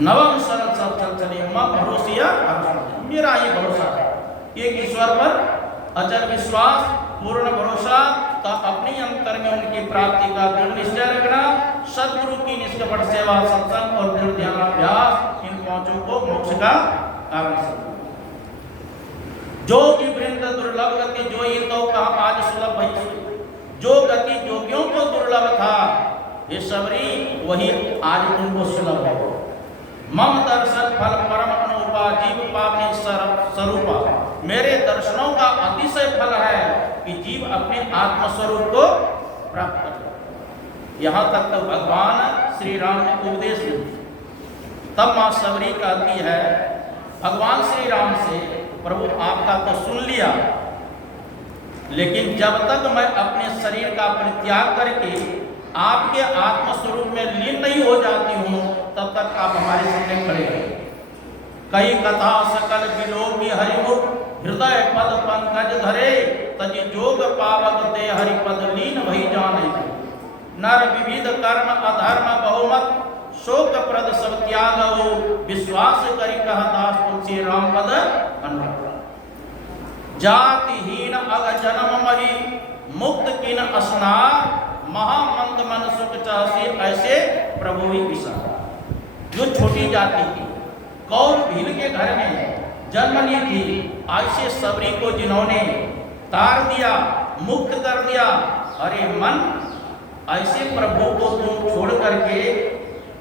9म सरल सब चल चले भरोसिया, मेरा ये भरोसा है एक ईश्वर पर अचल विश्वास, पूर्ण भरोसा। तो अपनी अंतर में उनकी प्राप्ति का दृढ़ निश्चय रखना। सदगुरु की निष्कपट सेवा, सत्संग और दृढ़ ध्यानाभ्यास, इन 5 को मोक्ष का कारण समझो। जोगी वृंद दुर्लभ गति जो ये तो कहा आज सुलभ भई। जो गति जोगियों को दुर्लभ था ये सबरी, वही आज तुमको सुलभ है। मम दर्शन फल परम अनुपा जीव पावनी स्वरूपा। मेरे दर्शनों का अतिशय फल है कि जीव अपने आत्मस्वरूप को प्राप्त कर। यहाँ तक तो भगवान श्री राम ने उपदेश दिया। तब मां सबरी कहती है भगवान श्री राम से, प्रभु आपका तो सुन लिया, लेकिन जब तक मैं अपने शरीर का परित्याग करके आपके आत्मस्वरूप में लीन नहीं हो जाती हूँ, तब तक आप हमारे सामने खड़े हैं। कई कथा सकल विलोकी हरिमुख, हृदय पद पंकज धरे, तजि जोग पावक ते हरिपद लीन भई जाने। नर विविध कर्म अधर्म बहुमत, शोक प्रद सब त्याग हो, विश्वास करि कह दास तुलसी राम पद अनुग्रह। जातिहीन अग जन्म मही, मुक्त किन अस्नार, महामंद मन सुख चासी, ऐसे प्रभु ही विसार। जो छोटी जाति थी, कौल भील के घर में जन्म ली थी, ऐसे सबरी को जिन्होंने तार दिया, मुक्त कर दिया। अरे मन, ऐसे प्रभु को तुम छोड़ करके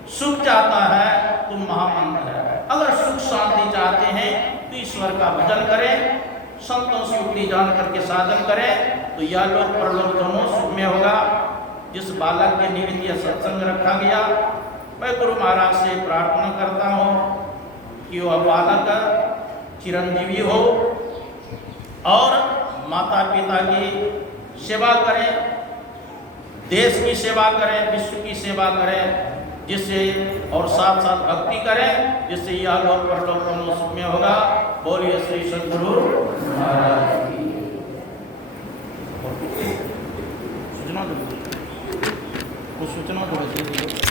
सुख चाहता है, तुम महामंद है। अगर सुख शांति चाहते हैं तो ईश्वर का भजन करें, संतों से युक्ति जान करके साधन करें, तो यह लोक परलोक दोनों सुख में होगा। जिस बालक के निमित्त यह सत्संग रखा गया, मैं गुरु महाराज से प्रार्थना करता हूँ कि वह बालक चिरंजीवी हो और माता पिता की सेवा करें, देश की सेवा करें, विश्व की सेवा करें, जिससे और साथ साथ भक्ति करें, जिससे यह लोक परलोक दोनों सुख में होगा। बोलिए श्री सद्गुरु महाराज की। सूचना दो, कुछ सूचना दो।